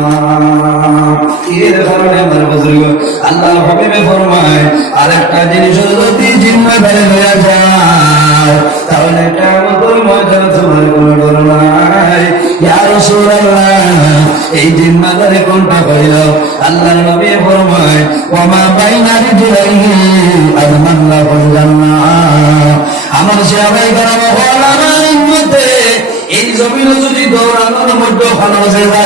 এর কারণে আমার বুজুর্গ আল্লাহ হাবিবে ফরমায় আরেকটা জিনিস যদি জিম্মাদারি হয়ে যাও তাহলে কিয়ামতের ময়দানে তোমার কোনো ডর নাই ইয়া রাসূলুল্লাহ এই জিম্মাদারি কোনটা হইল আল্লাহর নবী ফরমায় ওয়া মা বাইনা রিজলাইহি আদমান লাহুল জান্নাহ আমার সাহাবায়ে কেরাম আমার উম্মতে এই জমিনে যদি দৌড়ানোর মধ্যে ভালো জায়গা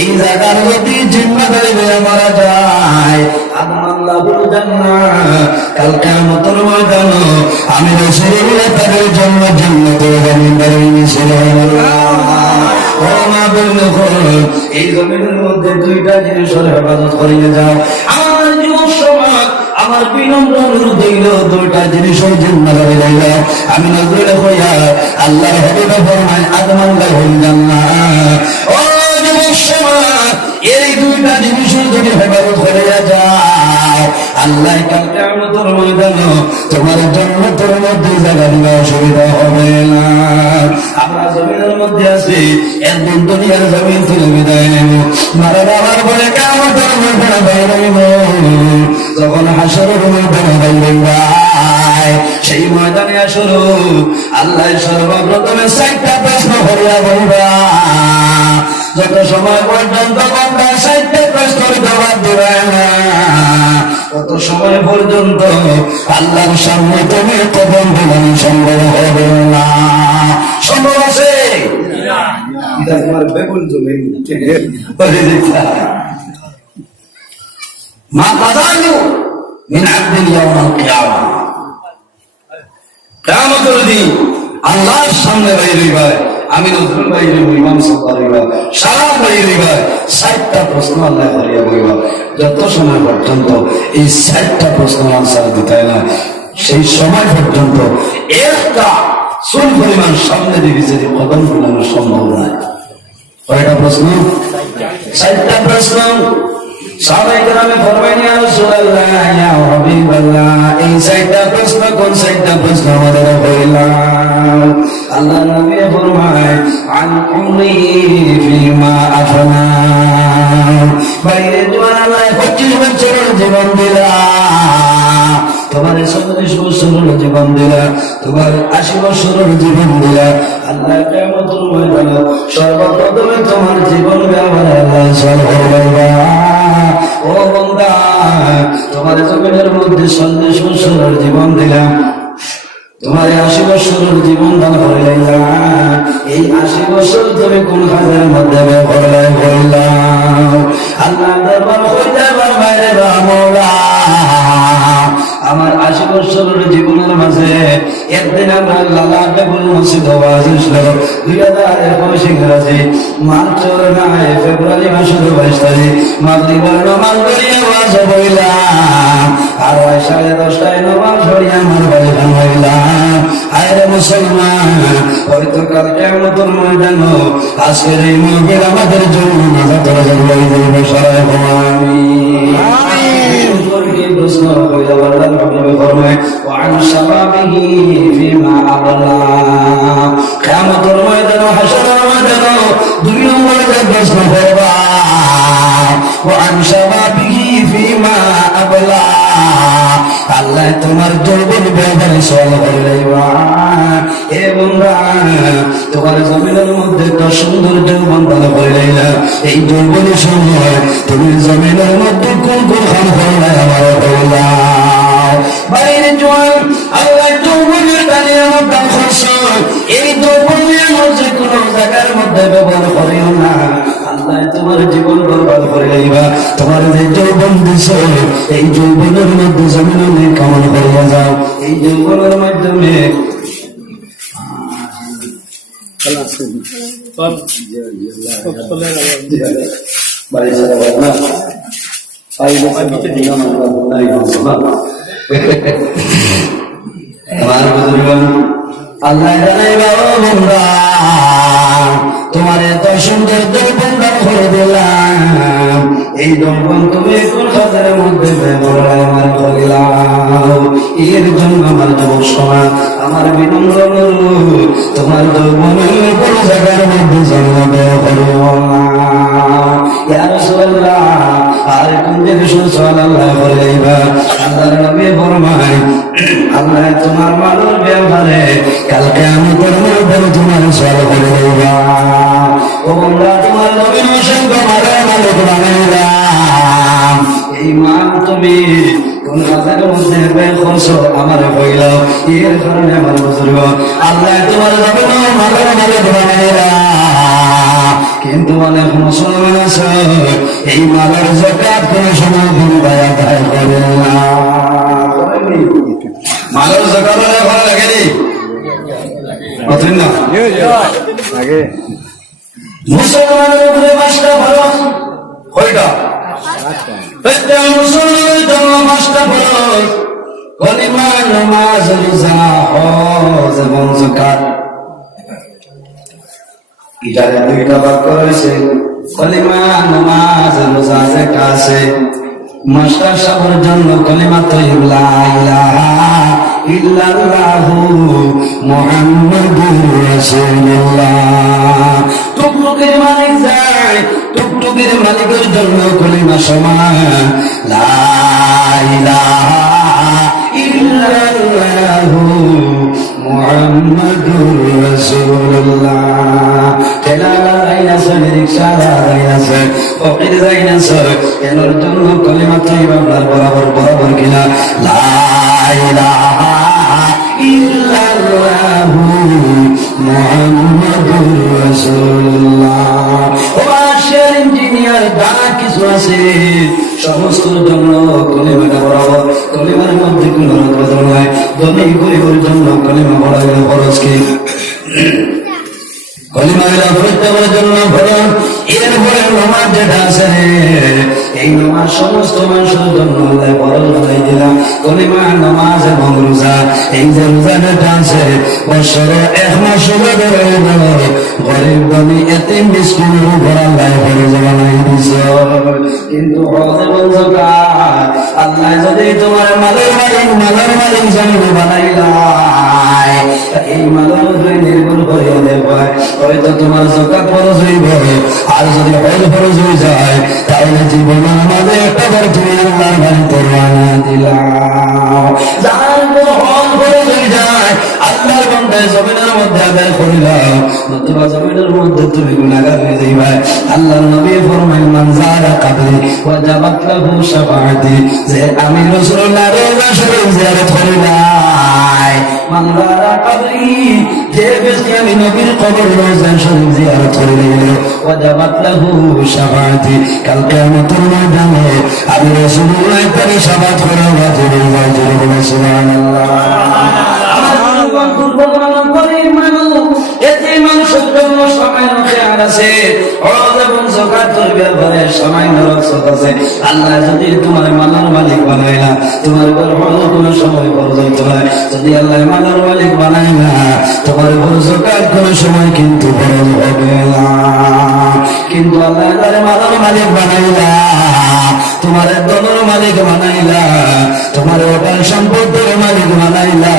এই জায়গার যদি জিম্মাদারি হয়ে মারা যায় আদমান লাহুল জান্নাহ কাল কিয়ামতের ময়দানে আমি রাসূলুল্লাহ তাদের জন্য জান্নাতের জমিনদার সুবহানাল্লাহ ও মা বন্ধুগণ এই জমিনের মধ্যে দুইটা জিনিসের হেফাজত করিয়ে যাও আমার যুবক সমাজ আমার বিনম্র অনুরোধ হইল দুইটা জিনিসের জিম্মাদারি লইল আমি নজরে হইয়া আল্লাহর হাবিব ফরমায় আদমান লাহুল জান্নাহ ও যুবক সমাজ এই দুইটা জিনিসের যদি হেফাজত করিয়া যাও আল্লাহ কাল কিয়ামতের ময়দানে তোমার জান্নাতের মধ্যে জায়গা দিলে অসুবিধা হবে না আমরা জমিনের মধ্যে আছি একদিন দুনিয়ার জমিন থেকে বিদায় নেব মারা যাওয়ার পরে কিয়ামতের ময়দানে বাইরে যখন হাসরের ময়দানে বাইরে সেই ময়দানে নিয়ে শুরু। আল্লাহ সর্বপ্রথমে 4টা প্রশ্ন করিয়া বলবা, যত সময় পর্যন্ত তোমরা 4টা প্রশ্নের জবাব দিবে না, তত সময় পর্যন্ত আল্লাহর সামনে তুমি কবর দিলাম সম্ভব হবে না। সম্ভব আছে? তোমার বেগুন জমি মা বাদালু মিন আব্দিন ইয়াউমাল কিয়ামা, কিয়ামতের দিন আল্লাহর সামনে বাইরে আমি নতুন বাইরে ইমাম সাহেব সারা বাইরে 4টা প্রশ্ন আল্লাহ করিয়া বইবা। যত সময় পর্যন্ত এই 4টা প্রশ্নের আনসার দিতে না, সেই সময় পর্যন্ত একটা চুল পরিমাণ সামনে দিকে যদি কদম ফেলানো সম্ভব নয়। কয়টা প্রশ্ন? 4টা প্রশ্ন। সাহাবায়ে কেরামে ফরমায়, ইয়া রাসূলুল্লাহ, ইয়া হাবিবাল্লাহ, এই 4টা প্রশ্ন কোন 4টা প্রশ্ন আমাদের হইলাম? আল্লাহর নবী ফরমায়, আন উমরি ফিমা আফনা, বাইরে তোমার আল্লাহ 25 বছরের জীবন দিলা, তোমার 40 বছরের জীবন দিলা, তোমার 80 বছরের জীবন দিলা। আল্লাহ কিয়ামতের ময়দানে সর্বপ্রথমে তোমার জীবন ব্যবহার আল্লাহ সলভ করবে। ও বান্দা, তোমার জমিনের মধ্যে 40 বছরের জীবন দিলাম, তোমার 80 বছরের জীবন দান হইলাম। এই 80 বছর তুমি কোন কাজের মধ্যে ব্যবহার করলাম? আল্লাহ দরবার হইতে বাইরে রামলা, আমার 80 বছরের জীবনের মাঝে একদিন আমরা লালা বেগুল মসজিদ ওয়াজ ছিল 2021 ইংরেজি মার্চ নয় ফেব্রুয়ারি মাসের 22 তারিখ মাগরিবের নামাজ পড়িয়া ওয়াজ হইলাম, আর 10:30টায় নামাজ পড়িয়া আমার বাড়ি হইলাম। আরে মুসলমান, হয়তো কাল কিয়ামতের ময়দান আজকের এই মাহফিল আমাদের জন্য নাজাতের জন্য বলবে সবাই আমিন। প্রশ্ন কইলা আল্লাহর হাবিব ফরমায়, ওয়া আন শাবাবিহি ফিমা আবলা, কিয়ামতের ময়দানে হাসরের ময়দানে 2 নম্বরে প্রশ্ন করবা, ওয়া আন শাবাবিহি ফিমা আবলা, আল্লাহ তোমার যৌবন ব্যবহারে সওয়াল করিবা। এ বান্দা, তোমার জমিনের মধ্যে একটা সুন্দর যৌবন দান করিলা, এই যৌবনের সময় তুমি জমিনের মধ্যে কোন কোন কাম করলে আমার বলা বাইরে জোয়ান আল্লাহ যৌবনের দানে আমার দান করছ, এই যৌবনের মধ্যে কোন জায়গার মধ্যে ব্যবহার করিও না। আল্লাহ তোমার জীবন বরবাদ করে লইবা। তোমার যে যৌবন দিছ, এই যৌবনের মধ্যে জমিনে কামল করিয়া যাও। এই যৌবনের মাধ্যমে আল্লাহ জানাইবা, ও বান্দা, তোমার এত সুন্দর যৌবন দান করে দিলাম, এই যৌবন তুমি কোন কাজের মধ্যে ব্যবহার করিলাম? এর জন্য আমার যুবক সমাজ, আমার বিনম্র অনুরোধ, তোমার যৌবনের কোন জায়গার মধ্যে জন্ম করিও না। ইয়া রাসূলুল্লাহ, আর কোন জিনিস আল্লাহ বলেইবা? আল্লাহর নবী ফরমায়, আল্লাহ তোমার মালের ব্যবহারে কালকে আমি তোমার তোমার সওয়াল করিবা। ও বান্দা, তোমার নবী অসংখ্য মালের মালিক বানাইলাম, এই মাল তুমি কোন কাজের মধ্যে ব্যয় করছো আমার কইলাও, এর কারণে আমার বুঝল আল্লাহ তোমার নবী মালের মালিক বানাইলাম। কিন্তু অনেক মুসলমান আছে এই মালের যাকাত কোন সময় দিনদায় আদায় করে না। মালের যাকাত ভালো লাগেনি আগে মুসলমানের উপরে 5টা ফরজ। কয়টা? প্রত্যেক মুসলমানের জন্য 5টা ফরজ: কলিমা, নামাজ, রোজা, হজ এবং যাকাত। এটার 2টা ভাগ করেছে, কলিমা, নামাজ, রোজা, যাকাত আছে। মাস্টার সাহেবের জন্য কলিমা তাইয়্যিব, লা ইলাহা ইল্লাল্লাহু মুহাম্মাদুর রাসূলুল্লাহ। টুকটুকির মালিক যায়, টুকটুকির মালিকের জন্য কলিমা সমান, লা ইলাহা ইল্লাল্লাহু মুহাম্মাদুর রাসূলুল্লাহ। ঠেলাওয়ালা যাইনাছে, রিকশাওয়ালা যাইনাছে, ফকির যাইনাছে, এর জন্য কলিমা তাইয়্যিবা আপনার বরাবর বরাবর কিনা লা ইলাহা ইল্লাল্লাহু মুহাম্মাদুর রাসূলুল্লাহ। ও আশিয়ার ইঞ্জিনিয়ার যারা কিছু আছে সমস্ত জন্য কলিমাটা বরাবর, কলিমার মধ্যে কোনো রদবদল নাই। ধনী গরিবের জন্য কলিমা পড়া গেলে খরচ কি? কলিমা প্রত্যেকের জন্য ফরজ। এরপরে নামাজ যেটা আছে এই নামাজ সমস্ত মানুষের জন্য ফরজ বানাই দিলাম। কলিমা, নামাজ এবং রোজা, এই যে রোজা যেটা আছে বছরে 1 মাস গরিব ধনী এতিম মিসকিনের উপর আল্লাহ ফরজ বানাই দিছে। কিন্তু হজ এবং যাকাত আল্লাহ যদি তোমার মালের মালিক জন্য বানাইলাই, এই মালের উপরে নির্ভর করিয়া দেখবা হয়তো তোমার যাকাত ফরজ হইব। আর যদি হজ ফরজ হয়ে যায় তাহলে জীবনে আমাদের একবার তুমি আল্লাহর বাড়িতে রওনা দিলাম। যার হজ ফরজ হয়ে যায় আল্লাহর বান্দায় জমিনের মধ্যে আদায় করিলাম, নতুবা জমিনের মধ্যে তুমি গুনাহগার হয়ে যাইবা। আল্লাহর নবী ফরমায় মান যারা কবরি ওয়াজাবাত লাহু শাফাআতি, যে আমি রাসূলুল্লাহর রওজা শরীফ জিয়ারত করিলাই, মান যারা কবরি, যে ব্যক্তি আমি নবীর কবর রওজা শরীফ জিয়ারত করিল, ওয়াজাবাত লাহু শাফাআতি, কাল কিয়ামতের ময়দানে আমি রাসূলুল্লাহ তার শাফাআত করা ওয়াজিব হয়ে যাবে। সুবহানাল্লাহ। মানুষের জন্য সামান্য খেয়াল আছে, হজ এবং যাকাতের ব্যাপারে সামান্য রক্ষক আছে। আল্লাহ যদি তোমার মালার মালিক বানায় না, তোমার উপর হজ কোনো সময় ফরজ হইতো না। যদি আল্লাহ মালার মালিক বানায় না, তোমার উপর যাকাত কোনো সময় কিন্তু ফরজ হবে না। কিন্তু আল্লাহ তার মালার মালিক বানাইলা, তোমার দলের মালিক বানাইলা, তোমার অকাল সম্পদের মালিক বানাইলা,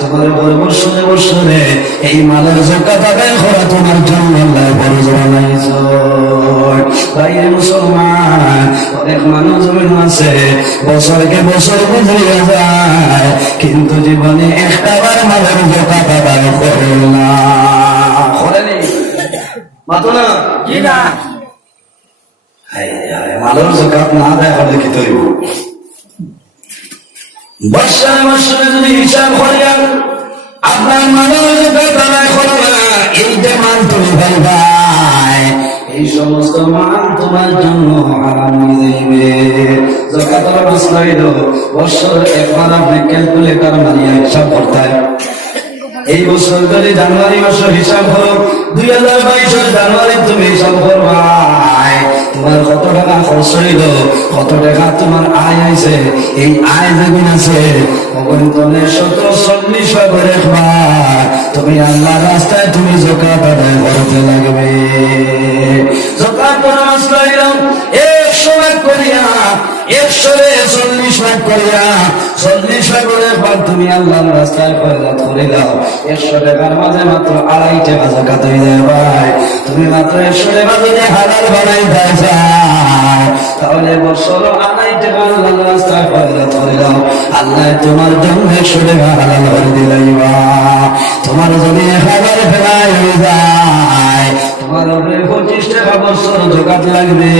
তোমার উপর বৎসরে বৎসরে এই মালের যাকাত আদায় করা তোমার জন্য আল্লাহ ফরজ বানাইছে। ভাইরে মুসলমান, অনেক মানুষ জমিন আছে বছরকে বছর গুজরিয়ে যায় কিন্তু জীবনে একটাবার মালের যাকাত আদায় করে না। করেনি মাতো না কি না? মালের যাকাত না আদায় করলে কি তৈব? বৎসরে বৎসরে যদি হিসাব করিয়া আপনার মালের যাকাত আদায় করো না, এই যে মান তুমি পাইবাই এই সমস্ত মান তোমার জন্য হারাম হয়ে যাইবে। যাকাতের মাসলা হইল বৎসরে একবার আপনি ক্যালকুলেটর মারিয়া হিসাব করতে হয়। এই বছর যদি জানুয়ারি মাসের হিসাব করো, 2022 জানুয়ারি তুমি হিসাব করবাই তোমার কত টাকা খরচ হইল, কত টাকা তোমার আয় হয়েছে। এই আয় যেগুন আছে অগণিতনে 140 ভাবে রাখবা। তুমি আল্লাহর রাস্তায় তুমি যাকাত আদায় করতে লাগবে। যাকাত করা মাসলা হইল 100 ভাগ করিয়া 140 ভাগ করিয়া 40 ভাগ করে তুমি আল্লাহর রাস্তায় খয়রাত করে দাও। 100 টাকার মাঝে মাত্র 2.5 টাকা যাকাত হয়ে যায় ভাই। তুমি মাত্র 100 টাকা যদি হালাল বানাইতে চাও তাহলে বছর 2.5 টাকা আল্লাহর রাস্তায় খয়রাত করে দাও। আল্লাহ তোমার জন্য 100 টাকা হালাল করে দিলাইবা। তোমার যদি 1000 ফেলাই হয়ে যায় তোমার 25 টাকা বছর যাকাত লাগবে।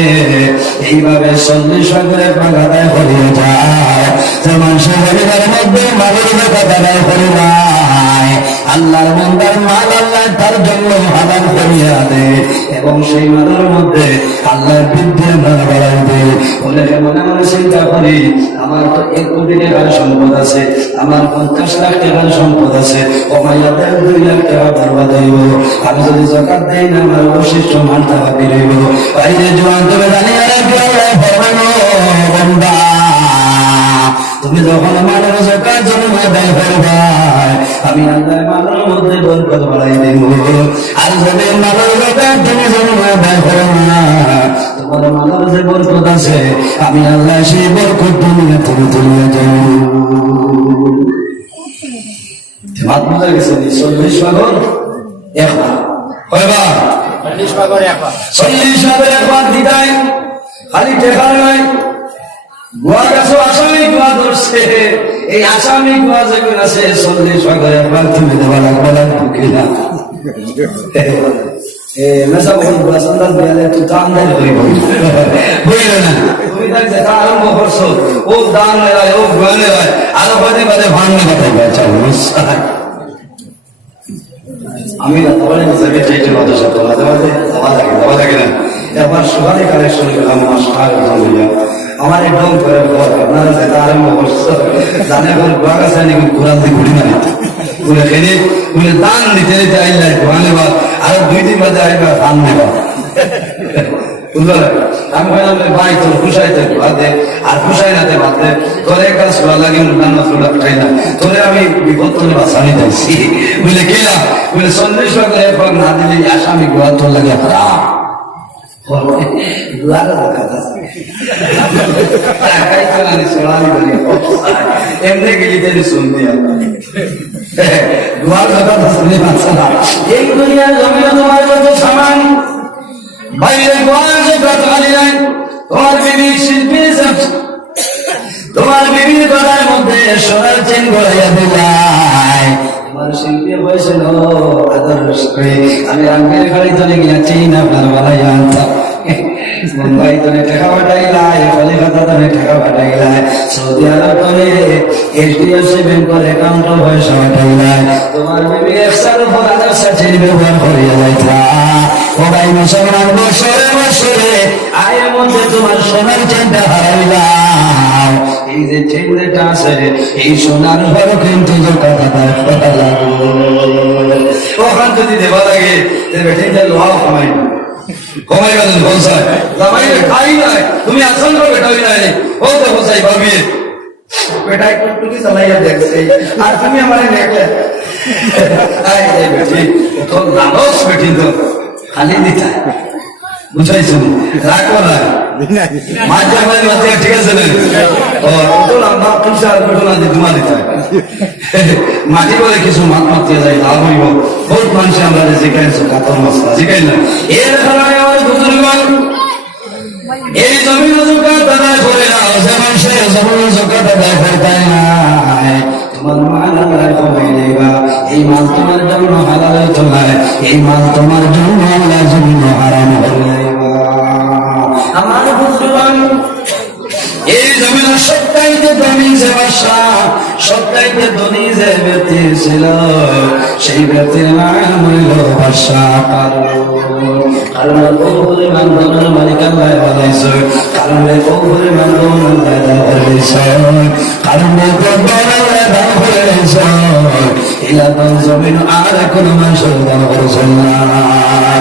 এইভাবে 40 ভাগের ভাগ আদায় করিয়ে যায়। যেমন শরীরের মধ্যে মালের যাকাত আদায় করে নাই, আল্লাহর বান্দার মাল আল্লাহ তার জন্য হালাল করিয়া দেয় এবং সেই মালের মধ্যে আল্লাহর বিদ্যের মান বাড়াই দেয়। বলে মনে মনে চিন্তা করি আমার তো 1 কোটি টাকার সম্পদ আছে, আমার 50 লাখ টাকার সম্পদ আছে, কমাইয়া 2 লাখ টাকা বরবাদ হইব। আমি যদি যাকাত দেই না আমার অবশিষ্ট মালটা বাকি রইব। বাইরে জোয়ান তুমি জানিয়ে রাখবে ফরমানো বান্দা, তুমি যখন মালের যাকাত জমা আদায় করবা আমি আল্লাহ মালের মধ্যে বরকত বাড়াই দেব। আর যদি মালের যাকাত তুমি জমা আদায় করো না তোমার মালের যে বরকত আছে আমি আল্লাহ সেই বরকত দুনিয়া থেকে তুলে দেব। মাত বোঝা গেছে 40 ভাগের 1 ভাগ কয়বার? 40 ভাগের 1 ভাগ। 40 ভাগের 1 ভাগ দিতাই খালি টাকা নয়, গোয়া গাছও আসামি গোয়া ধরছে এই আসামি গুলা যেগুলো আছে 40 করে একবার তুমি দেওয়া লাগবে না বুকে না মেসা বহু বাসন্দার বেলে তো দান দেয় বুঝলে না তুমি তাই যে আরম্ভ করছো ও দান নেয় ও গানে নেয় আরো বাদে বাদে ভাঙনে কথা বলছে আমি না তোমার কাছে চাইতে বাদ সব মাঝে মাঝে দেওয়া লাগে না এবার সবাই কালেকশন করলাম আমার একদম করে আপনারা যেটা আরম্ভ করছো জানে গোয়া কাছে নাকি ঘোরা দিয়ে ঘুরি না ঘুরে খেলে ঘুরে দান নিতে নিতে আইলাই ঘোরা নেবা আরো 2 দিন বাদে আইবা দান নেবা বুঝলো আমি বললাম ভাই তোর খুশাইতে বাদে আর খুশাই নাতে বাদে তোরে কাজ ভালো লাগে নানা তোরা খাই না তোরে আমি বিপদ তোরে বাঁচানি যাইছি বুঝলে কেনা বলে 40 করে একবার না দিলে আসামি গোয়া তোর লাগে হারাম এমনি গেলি শুন দিয়া এই দুনিয়ার জমিনে তোমার কত সামান বাইরে তোমার বিবি শিল্পী তোমার বিবির গলার মধ্যে সোনার চেন গড়াইয়া দিলাই তোমার শিল্পী হয়েছিল আদর্শ আমি আঙ্গের গাড়ি ধরে গিয়া চেন আপনার বানাইয়া আনতাম মুম্বাই ধরে টাকা পাঠাইলাই কলিকাতা ধরে টাকা পাঠাইলাই সৌদি আরব ধরে HDFC ব্যাংকের অ্যাকাউন্ট পয়সা পাঠাইলাই তোমার বিবি একসার উপর আদর্শ চেন ব্যবহার করিয়া যাইতা ওরাই মুসলমান বছরে বছরে আয়ের মধ্যে তোমার সোনার চেনটা হারাইলাম এই যে চেনটা আছে এই সোনার ঘর কিন্তু কথা লাগবে ওখান যদি দেওয়া লাগে বেঠিতে লোহা কমাই কমাই গেল বলসাই জামাই খাই নাই তুমি আসল বেটাই নাই ও তো বলসাই ভাবি বেটা একটু টুকি চালাইয়া দেখছে আর তুমি আমারে দেখলে আই এই বেটি তো লালস বেটি তো খালি দিতা বুঝাইছো রাখো না মাঝে মাঝে মাঝে ঠিক আছে না ও তো লম্বা পয়সা ঘটনা দিয়ে তোমার দিতা মাটি বলে কিছু মাত মাতিয়ে যায় লাভ হইব বহুত মানুষ আমরা শিখাইছো কাতর মশলা শিখাই না এর কারণে আমার বুজুর্গগণ এই জমিন জোকাত আদায় করে না যে মানুষের জমিন জোকাত আদায় করতে নাই তোমার মাল আল্লাহ কমাই দেবা এই মাল তোমার জন্য হালাল হইতো না এই মাল তোমার জন্য আল্লাহর জন্য হারাম হয়ে যাইবা আমার বুজুর্গগণ এই জমিনের সবচাইতে ধনী যে বাদশা সবচাইতে ধনী যে ব্যক্তি ছিল সেই ব্যক্তির নাম হইল বাদশা কারণ ও পরিমাণ ধনের মালিক আল্লাহ বানাইছে কারণ ও পরিমাণ ধন আল্লাহ বানাইছে কারণ দান করেছে ইলা দান জমিন আর কোন মানুষ দান করেছে না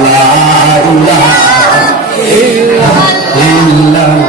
লা ইলাহা ইল্লাল্লাহ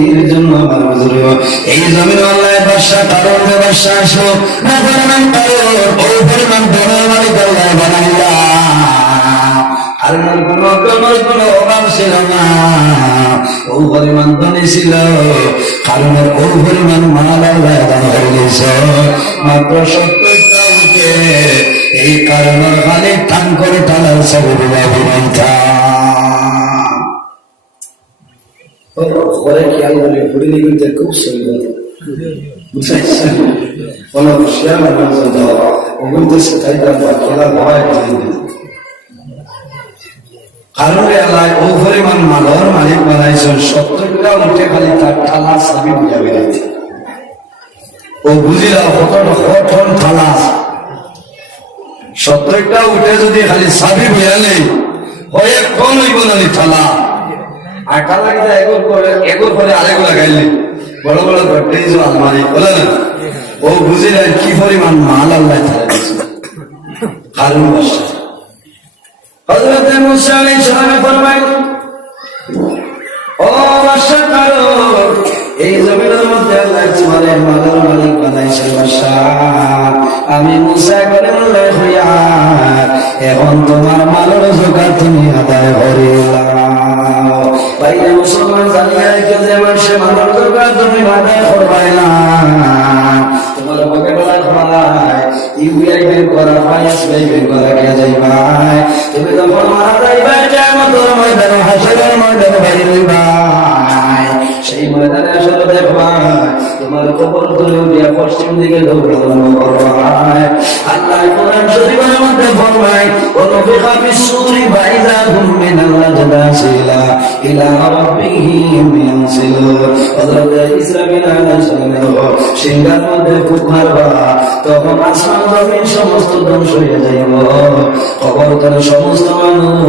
এর জন্য আমার বুজুর্গ এই জমিন আল্লাহ বাদশা কারণ বাদশা আসলো না পরিমাণ কারণ ওই পরিমাণ ধনের মালিক আল্লাহ বানাইলা আর কোনো অভাব ছিল না ও পরিমাণ ধনী ছিল কারণ ও পরিমাণ মাল আল্লাহ দান করে দিয়েছে মাত্র 70টা উঠে এই কারণের খালি টান করে টানার সবে বিনাইতা ঘরে খেয়াল করলে ঘুরে নিয়ে খুব সুন্দর বুঝাইছে বলো হুশিয়ার মানুষ ওগুলো সেটাইটা খেলা ভয় কারণ এলাকায় ও পরিমাণ মালর মালিক বানাইছেন 70টা উঠে খালি তার থালা চাবি বুঝা বেরিয়েছে ও বুঝিলা কঠোর থালা 70টা উঠে যদি খালি চাবি বুঝা নেই হয়ে কোন হইব না থালা আর থালা কিন্তু এগোর পরে আরেকো লাগাইলে বড় বড় ঘটে আলমারি বলে না ও বুঝিলেন কি পরিমাণ মাল আল্লাহ থালা দিয়েছে কারণ বাসা হযরত মুসা আলাইহিস সালাম ফরমাইলেন ও বাদশা কারো এই জমিনের মধ্যে আল্লাহ তোমারে মালের মালিক বানাইছে বাদশা আমি মুসা কলিমুল্লাহ হইয়া এখন তোমার মালের যাকাত তুমি আদায় করিলাম বাইরে মুসলমান জানিয়া রেখে যে মানুষের মালের যাকাত তুমি আদায় করবাই না তোমার পকেট ভাই ইউআই বের করা হয় এসবিআই বের করা কে যাই ভাই তুমি যখন মারা যাইবা কিয়ামতের ময়দানে হাসরের ময়দানে বাইরে ভাই সেই ময়দানে আসলে দেখবা তোমার কবর তুলে উঠিয়া পশ্চিম দিকে দৌড়ানো করবাই আল্লাহ কোরআন শরীফের মধ্যে ফরমায় ও নফিখা ফিস-সূরি ফাইযা হুম মিনাল আজদাসিলা ইলা রাব্বিহিম ইয়ানসিলুন হযরত ইসরাফিল আলাইহিস সালামের সিংহার মধ্যে ফুঁক মারবা তখন আসমান জমিন সমস্ত ধ্বংস হয়ে যাইব কবর তলে সমস্ত মানুষ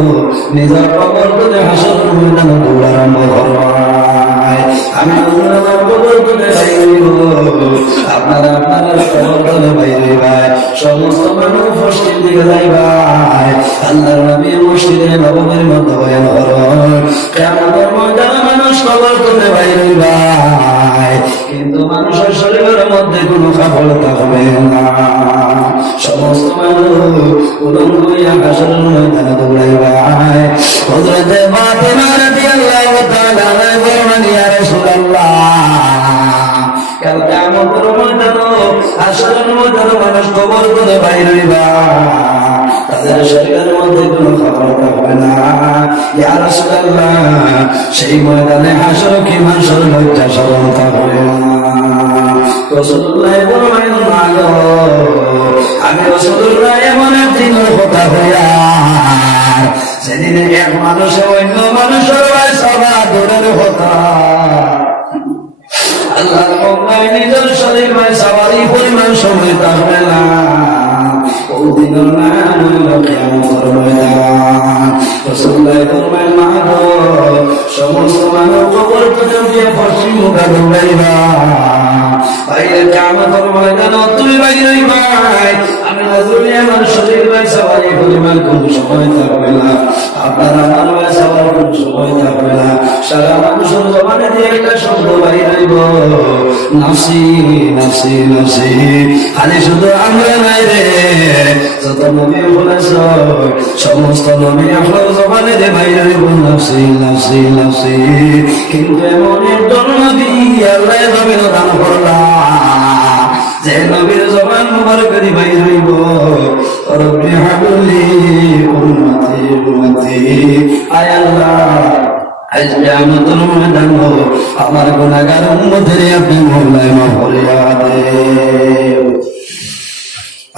নিজের কবর তলে হাসরের ময়দানে দৌড় আরম্ভ করবাই আমি আমার কবর তলে যাইব আপনারা কবর তলে বাইরে ভাই সমস্ত মানুষ পশ্চিম দিকে যাইবাই আল্লাহর নবীর মসজিদে নববীর মধ্যে বয়ান করুন কিয়ামতের ময়দানে মানুষ কবর তলে বাইরে ভাই কিন্তু মানুষের শরীরের মধ্যে কোনো কাপড় থাকবে না সমস্ত মানুষ উলঙ্গ হইয়া হাসরের ময়দানে দৌড়াইবাই হযরত ফাতিমা রাদিয়াল্লাহু তাআলা আনহা বলেন ইয়া রাসূলুল্লাহ কাল কিয়ামতের ময়দানে হাসরের ময়দানে মানুষ কবর থেকে বাইর হইবা তাদের শরীরের মধ্যে কোনো কাপড় থাকবে না ইয়া রাসূলুল্লাহ সেই ময়দানে হাসর কি মাসর লজ্জা শরম থাকবে না রাসূলুল্লাহ বলেন না গো আমি রাসূলুল্লাহ এমন একদিন কথা হইয়া সেদিন এক মানুষ অন্য মানুষের সবা দূরের কথা আল্লাহর মওলায় নিজের শরীর ভাই সবারই পরিমাণ সময় থাকবে না ওই দিনের নাম হইল কিয়ামতের ময়দান রাসূলুল্লাহ ফরমায় না গো সমস্ত মানুষ কবর থেকে দিয়ে পশ্চিম মুখে দৌড়াইবা বাইরে কিয়ামতের ময়দান তুই বাইরে হইবা আমি রাসূল আমার শরীর ভাই সবারই পরিমাণ কোন সময় থাকবে না আপনার আমার ভাই সবার কোন সময় থাকবে না সারা মানুষের জবানে দিয়ে একটা শব্দ বাইরে হইব নাফসি নাফসি নাফসি খালি শুধু আমরা নাই রে যত নবী বলেছ সমস্ত নবী আপনার জবানে দিয়ে বাইরে হইব নাফসি নাফসি নাফসি কিন্তু এমন একজন নবী আল্লাহ জমিন দান করলাম যে নবীর জবান মুবারক দিয়ে বাইরে হইব রব্বি হাবলি উম্মতি উম্মতি আয় আল্লাহ আজ কিয়ামতের ময়দানে আমার গুনাহগার উম্মতের আপনি মওলায় মাফ করিয়া দেন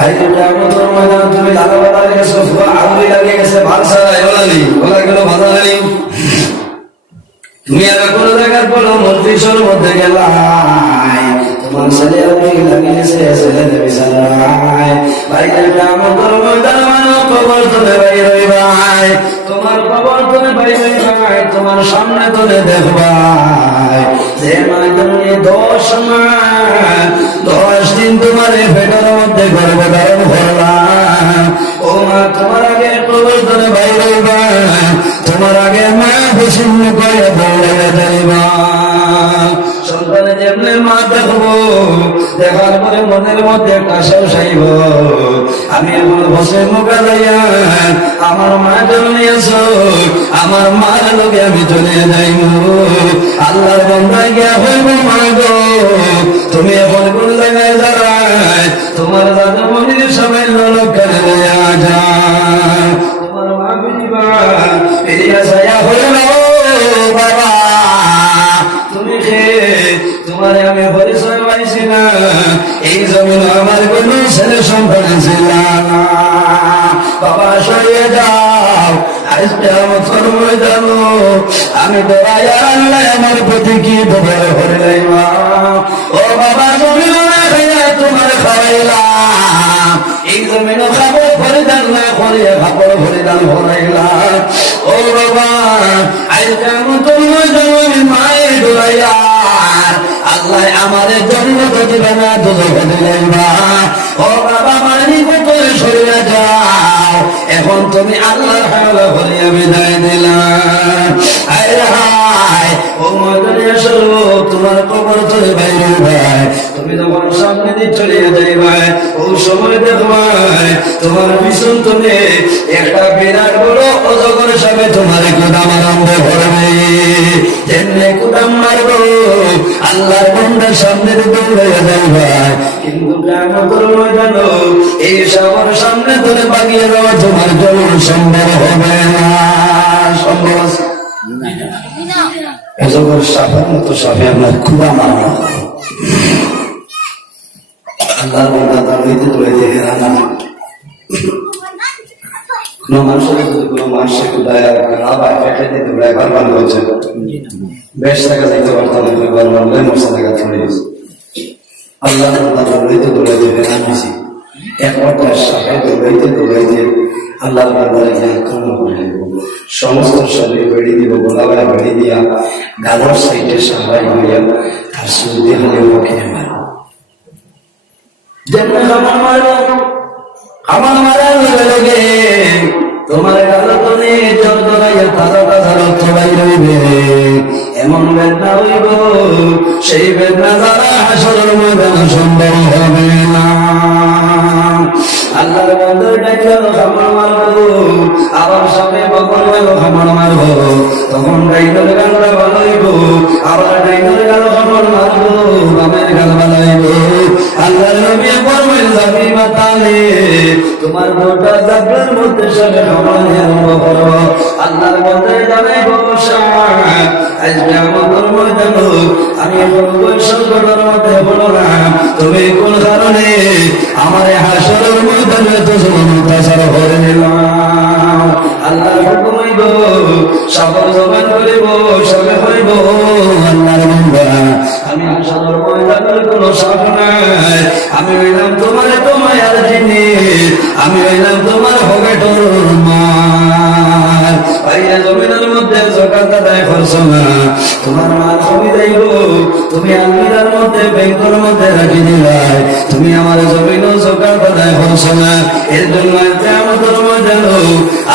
আজ কিয়ামতের ময়দানে তুমি লাগাবার লাগে সফা আউলি লাগে গেছে ভাষা এওলানি ওলা গেল বাজারানি তুমি আর কোন জায়গার বলো মজলিসের মধ্যে গেলাই তোমার ছেলে আউলি লাগিয়েছে ছেলে দেবী সালাই বাইরে কিয়ামতের ময়দানে মানুষ কবর থেকে বাইরে হইবাই তোমার কবর থেকে বাইরে হইবাই তোমার সামনে তোলে দেখবাই যে ময়দানে 10 মাস 10 দিন তোমার পেটের মধ্যে গর্ভধারণ করলাম ও মা তোমার আগে কবর থেকে বাইরে হইবা তোমার আগে মা বিচ্ছিন্ন করে দৌড়ে যাইবা সন্তানে যেমনি মা দেখবো দেখার পরে মনের মধ্যে একটা সাহসাইব আমি এখন বসে মুখে যাইয়া আমার মা জন্মিয়েছ আমার মার লোকে আমি চলে যাইব আল্লাহর বন্দায় গিয়া হইব মা গো তুমি এখন কোন জায়গায় দাঁড়ায় তোমার দাদা মনির সবাই লোক করে দেয়া যায় তোমার মা বুঝিবা ফিরিয়া যাইয়া হইল বাবা তুমি তোমারে আমি পরিচয় পাইছি না এই জমিন আমার কোন ছেলে সন্তান ছিল না। বাবা সরিয়ে যাও, আজকে আমার ফরমায় জানো আমি দোয়াই আল্লাহ আমার প্রতি কি ব্যবহার করে মা। ও বাবা জমিন তোমার খাওয়াইলাম, এই জমিন খাবো পরিধান না করিয়া খাবো পরিধান করাইলাম। ও বাবা আজকে আমার তোমার জমি মায়ের দোয়াইয়া আল্লাহ আমাদের জন্ম দিবে না, দুজকে দিলেন না। ও বাবা মানি কত সরিয়ে যাও, এখন তুমি আল্লাহ হাওলা করিয়া বিদায় দিলাম। হায় হায় ও ময়দানে আসলো তোমার কবর ধরে বাইরে ভাই, তুমি যখন সামনে দিয়ে চলিয়ে যাইবাই ও সময় দেখবাই তোমার পিছন তুমি একটা বিরাট বড় অজগর সামনে তোমার কুদাম আরম্ভ করবে। যেমনি কুদাম মারবো আল্লাহর বন্দার সামনে দৌড়াইয়া যাইবাই, কিন্তু কিয়ামতের ময়দানে এই সবার সামনে ধরে বাগিয়ে দেওয়া তোমার জন্য সম্ভব হবে না। সম্ভব আছে অজগর সাপের মতো সাপে আপনার ক্ষুধা মারনা আল্লাহর বন্দা দৌড়াইতে দৌড়াইতে হেরানা। কোনো মানুষের যদি কোনো মানুষের দয়া আবার ফেটে দিতে ড্রাইভার বান হয়েছে বেশ টাকা যাইতে পারতাম বানলে মশা টাকা ছড়ে গেছে। আল্লাহর বন্দা দৌড়াইতে দৌড়াইতে হেরানিছি একমাত্র সাপে দৌড়াইতে দৌড়াইতে আল্লাহর বন্দারে আক্রমণ করে দেব, সমস্ত শরীর বেড়ি দিব, গোলাবায় বেড়ি দিয়া গালার সাইডে সাহাবাই হইয়া তার সুন্দর হলে ওকে মারব। যেমন আমার মারব আমার মারার লগে তোমার গালো তলে জল দরাইয়া তাজা তাজা রক্ত বাইর হইবে, এমন বেদনা হইব সেই বেদনা দ্বারা হাসরের ময়দানে সম্ভব হবে না। আল্লাহর বন্দার ডাকলো খামার মারবো, আবার সামনে বকর গেল খামার মারবো, তখন ডাইনোর গানটা ভালো হইব, আবার ডাইনোর গান খামার মারবো, বামের গান ভালো হইব। আল্লাহর নবী ফরমাইল যাবি বাতালে তোমার গোটা জাগরের মধ্যে সবে খামার আরম্ভ করো। আল্লাহর বন্দার জানাইব আজকে আমার ময়দান আমি সংকটের মধ্যে বললাম তুমি কোন কারণে আমার হাসরের ময়দানে তো অত্যাচার করে নিলাম। আল্লাহর হুকুম হইব সকল জবান করিব সবে হইব আল্লাহর বান্দা আমি হাসরের ময়দানের কোনো সাপ নাই, আমি হইলাম তোমার মায়ার জিনিস, আমি হইলাম তোমার হকেটর মার। বাইরে জমিনের মধ্যে জকাত আদায় করছো না, তোমার মাল কমি যাইব, তুমি আলমিরার মধ্যে ব্যাংকের মধ্যে রাখি দিলাই, তুমি আমার জমিনও জকাত আদায় করছো না। এর জন্য কিয়ামতের ময়দানে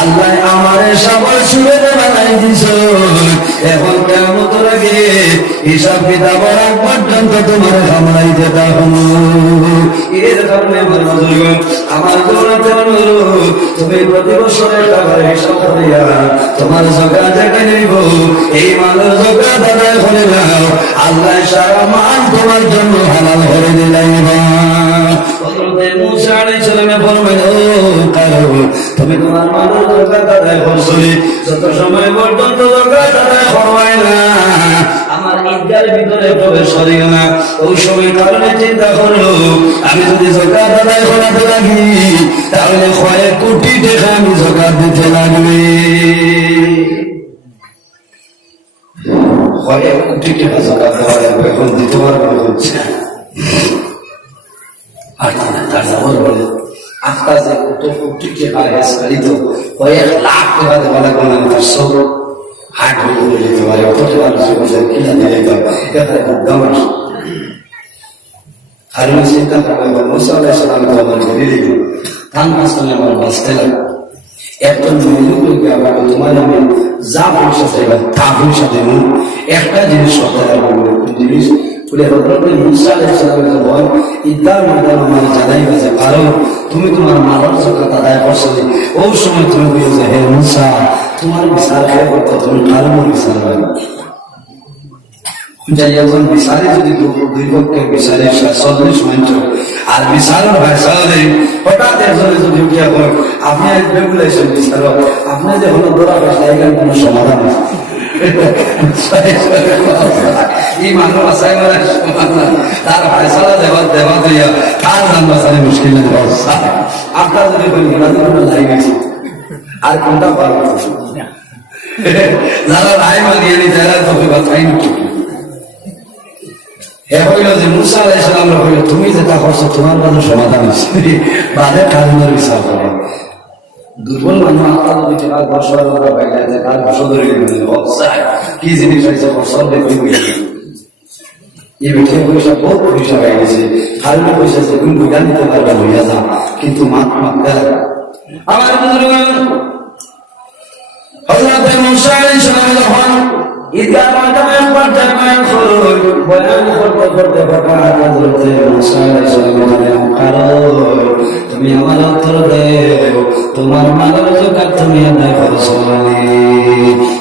আল্লাহ আমারে সবার সুবিধা বানাই দিছ, এখন কিয়ামতের আগে হিসাব কিতাব রাখ পর্যন্ত তোমার কামড়াইতে থাকো। এর কারণে আমার বুজুর্গ আমার দৌড়াতে অনুরোধ তুমি প্রতি বছরের টাকার হিসাব করিয়া তোমার জকাত যেটা নিব এই মালের জকাত আদায় করে নাও, আল্লাহ সারা মাল তোমার জন্য হালাল করে দিলাইব। মুসা আলাইহিস সালামে ফরমাইল ও কারো তুমি তোমার মালের জকাত আদায় করছো, যত সময় পর্যন্ত জকাত আদায় করবাই না আমার ঈদগার ভিতরে প্রবেশ করিও না। ওই সময় কারণে চিন্তা করলো আমি যদি জকাত আদায় করাতে লাগি তাহলে কয়েক কোটি টাকা আমি জকাত দিতে লাগবে, কয়েক কোটি টাকা জকাত দেওয়া লাগবে, এখন দিতে পারবে হচ্ছে আর তার খবর বলে আফতা যে কত কোটি টাকা হেসকারিত কয়েক লাখ টাকা দেওয়া লাগবে না, তার সব হাট হয়ে যেতে পারে অত টাকা কিনা দিয়ে দেওয়া হারুন চিন্তা করবে মুসা আলাইহিস সালাম তো আমার জেনে ধান গাছটা আমার বাঁচতে লাগে একজন মেলুকে আবার তোমার আমি যা পয়সা চাইবা তা পয়সা দেব, একটা জিনিস কথা জিনিস বলে হযরত মুসা আলাইহিস সালামের বল ইদার ময়দান আমার জানাই গেছে, কারণ তুমি তোমার মালার জাকাত আদায় করছো, ওই সময় তুমি বলেছো হে মুসা তোমার বিচার কে করতে তুমি কারণ বিচার হয় না। একজন বিচারে যদি দুই পক্ষের বিচারে 40 মিনিট আর বিচারের ভাষালে হঠাৎ একজনে যদি উঠিয়া করেন আপনি রেগুলেশন বিচার আপনি যে হলো দোরা ভাষা এখানে কোনো সমাধান এই মানুষ আসাই মানে তার ফয়সালা দেওয়া দিয়া কার জান বাঁচানো মুশকিল নেই আপনার যদি লাই গেছে আর কোনটা পারবো যারা রায় মাগিয়ে নি যারা তবে বাঁচাই হে হইল যে মুসা আলাইহিস সালাম হইল তুমি যেটা করছো তোমার কাছে সমাধান হয়েছে বাদে কারণের বিচার করো দুর্বল মানুষ আল্লাহ যদি কার বর্ষার কথা পাইলে যে কার বর্ষ ধরে কি জিনিস হয়েছে বর্ষার দেখি এই বেঠে পয়সা বহুত পয়সা হয়ে গেছে কারণে পয়সা যে তুমি বুঝা নিতে পারবে হইয়া যা কিন্তু মাত মাত্রা আমার হযরত মুসা আলাইহিস সালাম যখন ঈদগাহ ময়দানের পর্যায়ে বয়ান করতে হযরত মুসা আলাইহিস সালাম তুমি আমার উত্তর দেও তোমার মালের যাকাত তুমি আদায় করছো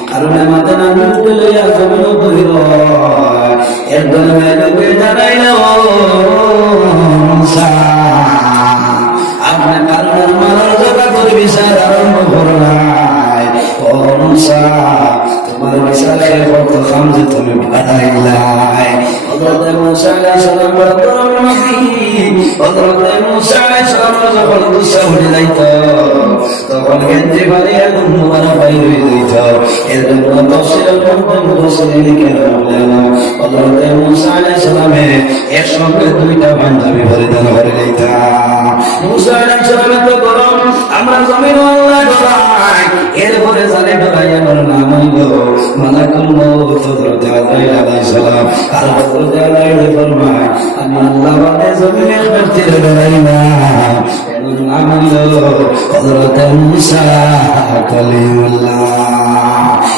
কারণ আমাদের নাম লইয়া জমিন করিল একদম মেয়েকে জানাইল মুসা আপনার কারণ মালের যাকাতের বিচার আরম্ভ করলাই ও মুসা তোমার বিচার শেষ করতে খাম যে তুমি বাড়াইলাই হযরত মুসা আলাইহিস সালাম হযরত মুসা আলাইহিস সালাম যখন গুসা হয়ে যাইত তখন গেঞ্জি বাড়ি একদম মুবারক বাইর হয়ে যাইত এর জন্য তাফসীরের মধ্যে মুফাসসিরিন কেরাম বলেন হযরত মুসা আলাইহিস সালামের একসঙ্গে দুইটা পাঞ্জাবি পরিধান করে যাইত মুসা আলাইহিস সালামের তো গরম আমরা জমিন আল্লাহ ডরাই এরপরে জানে ডরাই আমার নাম হইল মালাকুল মউত হযরত আজরাইল আলাইহিস সালাম আর হযরত আজরাইল ফরমায় আমি আল্লাহ বাদে জমিনের ব্যক্তির ডরাই না এর নাম হইল হযরত মুসা কালিমুল্লাহ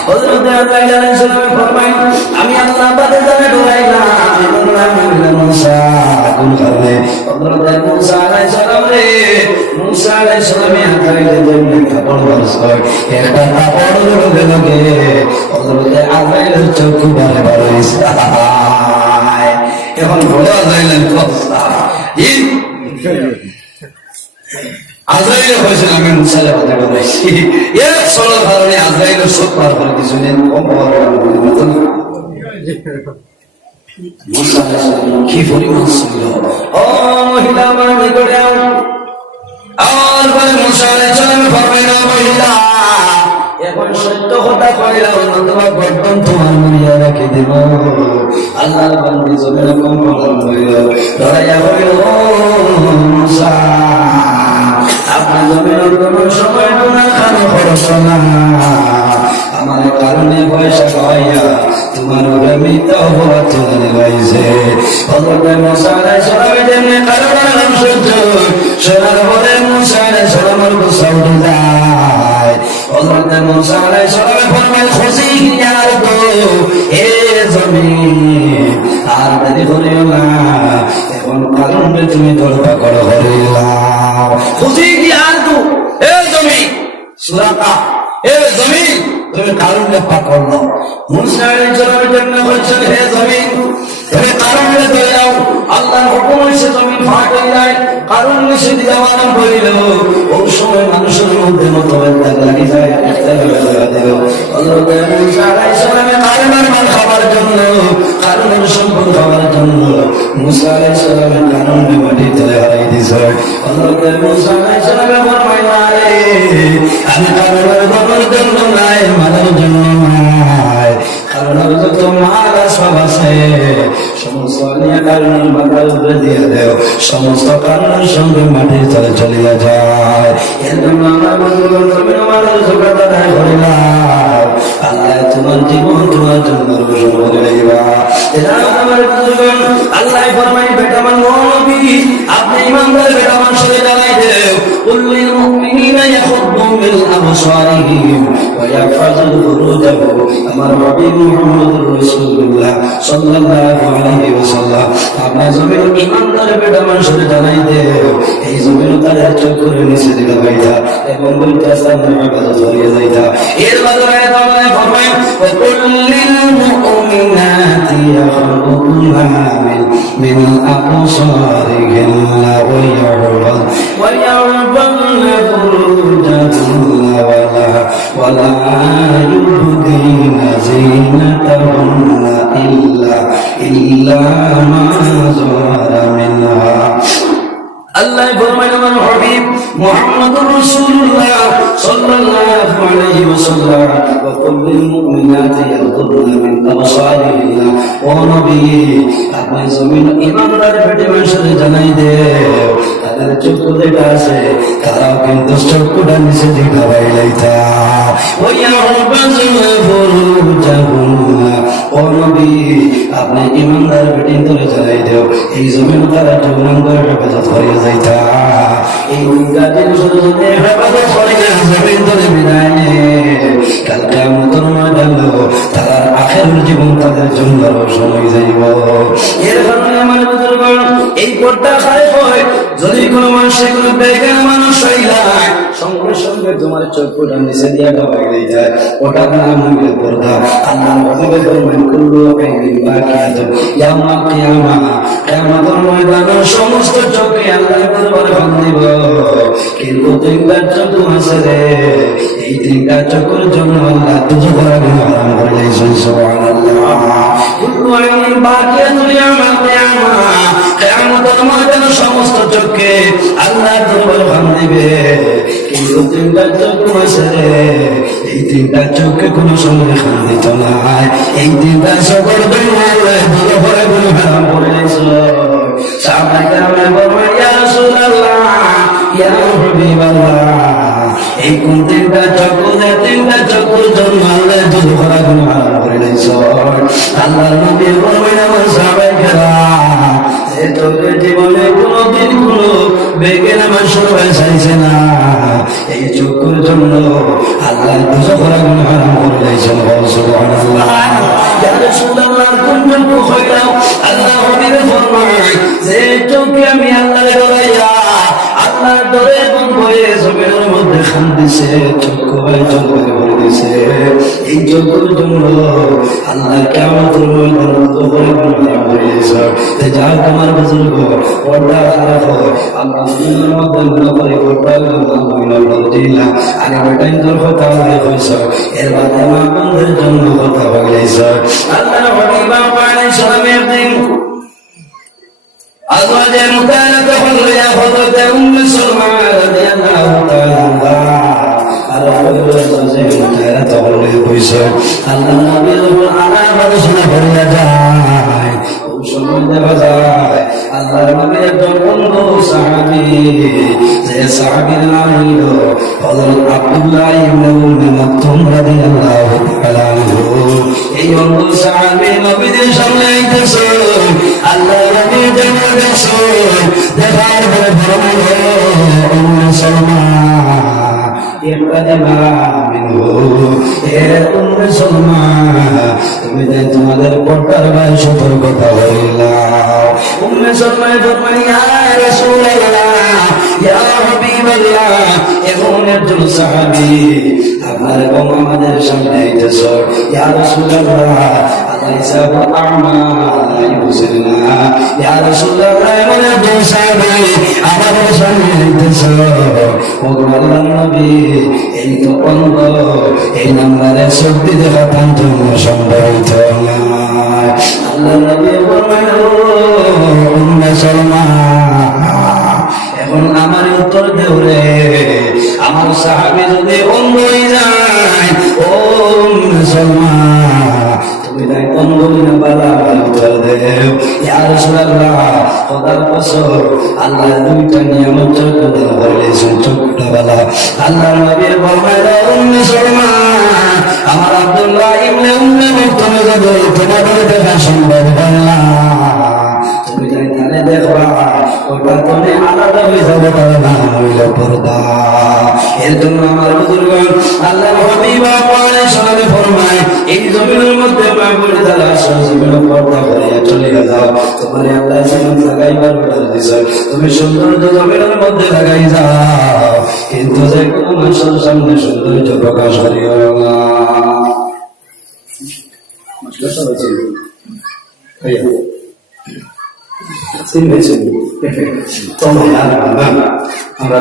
হযরত আজরাইল আলাইহিস সালাম ফরমায় আমি আল্লাহ বাদে জানে ডরাই না এর নাম হইল মুসা কোন কারণে হযরত মুসা আলাইহিস সালাম রে মুসা আলাইহিস সালামে আজরাইলের জন্য কাপড় বর্ষয় একটা কাপড় লগে লগে হযরত আজরাইলের চক্ষু বারে বারে ইসলাম এখন বলে আজরাইলের কথা আজরাইল হয়েছে আমি মুসালে কথা বলেছি এক সরল কারণে আজরাইলের সব পার করে কিছু নেই কম পাওয়ার কি পরিমাণ ছিল ও মহিলা আমার নিকটে আর বলে মুসা আলাইহিস সালাম ফরমাইল মহিলা এখন সত্য কথা কইলাও না তোমার গর্দন তোমার মরিয়া রাখি দেব আল্লাহর বান্দি জমিন কম পালন হইল দয়া হইল মুসা আপনার জমিনের কোন সময় গুনাহ খানো খরচ না আমার কারণে পয়সা খাওয়াইয়া তোমার প্রেমী তওবা তুলে গাইছে হযরত মুসা আলাইহিস সালামের যেমনি কারণে নাম সহ্য শোনার পরে মুসা আলাইহিস সালামের গুসা উঠে যায় হযরত মুসা আলাইহিস সালাম ফরমায় খুশি ইয়ার তো এ জমিন আর দেরি করিও না এখন কারণে তুমি তওবা করো হরিলাম খুশি ইয়ার তো এ জমিন সূরা এ জমিন তুমি কারণে পাক করলো মুসা আলাইহিস সালামের জন্য বলছেন হে জমিন তুমি কারণে দয়াও আল্লাহর হুকুম হইছে জমিন ফাঁক হয়ে যায় কারণ নিষেধ দেওয়া না করিল ওই সময় মানুষের মধ্যে মতভেদ লাগি যায় হযরত মুসা আলাইহিস সালামের কারণের মাল খাবার জন্য কারণের সম্পদ খাবার জন্য মুসা আলাইহিস সালামের কারণে মাটিতে হারাই দিছে হযরত মুসা আলাইহিস সালামের ফরমায় আমি কারণের বাবার জন্য নাই মালের জন্য নাই কারণের যত মাল সব আছে সমস্ত নিয়ে কারণের মাথার উপরে দিয়ে দেও সমস্ত কারণের সঙ্গে মাটির তলে চলিয়া যায় এর জন্য আমরা বন্ধুগণ তুমি আমাদের যোগ্যতা দায় করিলাম আল্লাহ তোমার জীবন তোমার জন্য রোশন করে দিবা এরা আমার বন্ধুগণ আল্লাহ ফরমায় বেটা মান নবী আপনি ইমানদার বেটা মান সরে দাঁড়াই দেও কুল্লিল মুমিনিনা ইয়াখুদ্দু মিন আবসারিহিম ওয়া ইয়াহফাযু ফুরুজাহুম আমার নবী মুহাম্মদুর রাসূলুল্লাহ সাল্লাল্লাহু আলাইহি ওয়াসাল্লাম আপনার জমিন ইমানদার বেটা মান সরে দাঁড়াই দেও এই জমিন তার চোখের নিচে দিলা বাইতা এবং বলতে সামনে ইবাদত হয়ে যাইতা এর বদলে আল্লাহ ফরমায় ওয়া কুল্লিল মুমিনাতি ইয়াখুদ্দুনা মিন আবসারিহিম ওয়া ইয়াহফাযু ফুরুজাহুম ولا يبدين زينتهن إلا إلا ما ظهر منها আল্লাহ ফরমায় আমার হাবিব মুহাম্মদুর রাসূলুল্লাহ সাল্লাল্লাহু আলাইহি ওয়াসাল্লাম ওয়া কুল্লিল মুমিনাতি ইয়াগুদ্দুনা মিন আবসারিহিন্না ও নবী আপনি জমিন ইমানদার পেটে মানুষদের জানাই দে তাদের চক্ষু যেটা আছে তারাও কিন্তু চক্ষুটা নিচে দিকে বাইলাইতা ওয়া ইয়াহফাজুনা ফুরুজাহুন্না ও নবী আপনি ইমানদার পেটে ধরে জানাই দেও এই জমিন তারা যৌন করে হেফাজত করে যাইতা এই গাছের শুধু যদি হেফাজত করে না জমিন ধরে বিদায় নে কাল কিয়ামতের ময়দানে তারা আখিরের জীবন তাদের জন্য রোশন হয়ে যাইব এর কারণে আমার বুজুর্গগণ এই পর্দা খায় হয় যদি কোনো মানুষ কোনো বেগান মানুষ হইলা সঙ্গে সঙ্গে তোমার চক্ষুটা নিচে দিয়া ঢাকাই দিয়ে যায় ওটার নাম হইল পর্দা আল্লাহ নবী ফরমান কুল্লু আইনিন বাকিয়াতুন ইয়াউমাল কিয়ামা কিয়ামতের ময়দানে সমস্ত চোখে আল্লাহর দরবারে বান্ধিব কিন্তু তিনটা চক্ষু আছে রে এই তিনটা চক্ষুর জন্য আল্লাহ দুজক হারাম করে দিয়েছেন সুবহানাল্লাহ কুল্লু আইনিন বাকিয়াতুন ইয়াউমাল কিয়ামা কিয়ামতের ময়দানে সমস্ত চোখে আল্লাহর দরবারে বান্ধিবে কিন্তু তিনটা চক্ষু আছে রে এই তিনটা চোখে কোনো সময় খান দিত না এই তিনটা চোখের জন্য আল্লাহ দুজক হারাম করে দিয়েছেন সাহাবায়ে কেরামের বলেন ইয়া রাসূলুল্লাহ ইয়া হাবিবাল্লাহ এই কোন তিনটা চক্ষুর জন্য আল্লাহ দুজক হারাম করে দিয়েছেন আল্লাহর নবী বলেন আমার সাহাবায়ে কেরাম এই চোখের জীবনে কোনদিন কোনো বেগে নামাজ সবাই চাইছে না এই চক্ষুর জন্য আল্লাহ দুজক হারাম করে দিয়েছেন সুবহানাল্লাহ ইয়া রাসূলুল্লাহ কোন চক্ষু হইলাম আল্লাহ হাবিব ফরমায় যে চোখে আমি আল্লাহর ডরাইয়া আল্লাহর ডরে বন্ধ হয়ে জমিনের মধ্যে খান দিছে চক্ষু হয়ে জঙ্গলে ভরে দিছে এই চক্ষুর জন্য আল্লাহ কিয়ামতের ময়দানে দুজক হারাম করে দিয়েছে যা তোমার বুজুর্গ পর্দা খারাপ হয় আমরা জমিনের মধ্যে মনে করি পর্দা আরে বেটাই তোর কথা হয়েছ এর বাদে মা বন্ধের জন্য কথা বলেছ আল্লাহ হাবিব আলাইহিস সালামের দিন আজওয়াজে মুতালাকা হলো ইয়া হযরত উম্মে সালমা রাদিয়াল্লাহু তাআলা আনহা আর আজওয়াজে মুতালাকা হলো কইছ আল্লাহ নবীর আলাদা শুনে ভরিয়া যায় সময় দেখা যায় আল্লাহর নবীর একজন বন্ধু সাহাবী যে সাহাবীর নাম হইল হযরত আব্দুল্লাহ ইবনে উম্মে মাকতুম রাদিয়াল্লাহু তাআলা আনহু এই বন্ধু সাহাবী নবীর সামনে আইতেছে আল্লাহর নবী জানার রাসূল দেখার পরে বলল উম্মে সালমা তুমি তোমাদের পর্দার ভাই সতর্কতা হইলাম উম্মে সালমায় ফরমান ইয়া রাসূলুল্লাহ ইয়া হাবিবাল্লাহ এমন একজন সাহাবী আপনার এবং আমাদের সামনে আইতেছে ইয়া রাসূলুল্লাহ আলাইসা আমাল ইউসিনা ইয়া রাসূলুল্লাহ এমন একজন সাহাবী আমাদের সামনে আইতেছে ও আল্লাহর নবী এই তো অন্ধ এই নাম্বারে শক্তি দেখা পঞ্চম সম্ভবিত আল্লাহ নবী বলেন উম্মে সালমা এখন আমার উত্তর দেও রে আমার সাহাবী যদি অন্ধ হয়ে যায় ও উম্মে সালমা তুমি তাই অন্ধ না বালা উত্তর দেও ইয়া রাসূলুল্লাহ খোদার কসম আল্লাহ দুইটা নিয়ামত চোখটা বলেছেন চোখটা বালা আল্লাহ নবী বলেন উম্মে সালমা আমার আব্দুল্লাহ ইবনে উম্মে মাকতুম যদি তোমাদের দেখা সম্ভব হয় না তুমি তাই তারে দেখবা ওটা তুমি আলাদা হয়ে যাবে তার নাম হইল পর্দা এর জন্য আমার বুজুর্গগণ আল্লাহর হাবিব আলাইহিস সালাম ফরমায় এই জমিনের মধ্যে মাহবুব তাআলা জমিন পর্দা করে চলে যাও তোমার আল্লাহ জীবন লাগাইবার বলে দিয়েছে তুমি সৌন্দর্য জমিনের মধ্যে লাগাই যাও কিন্তু যে কোনো মানুষের সামনে সৌন্দর্য প্রকাশ করিও না মাশাআল্লাহ আমরা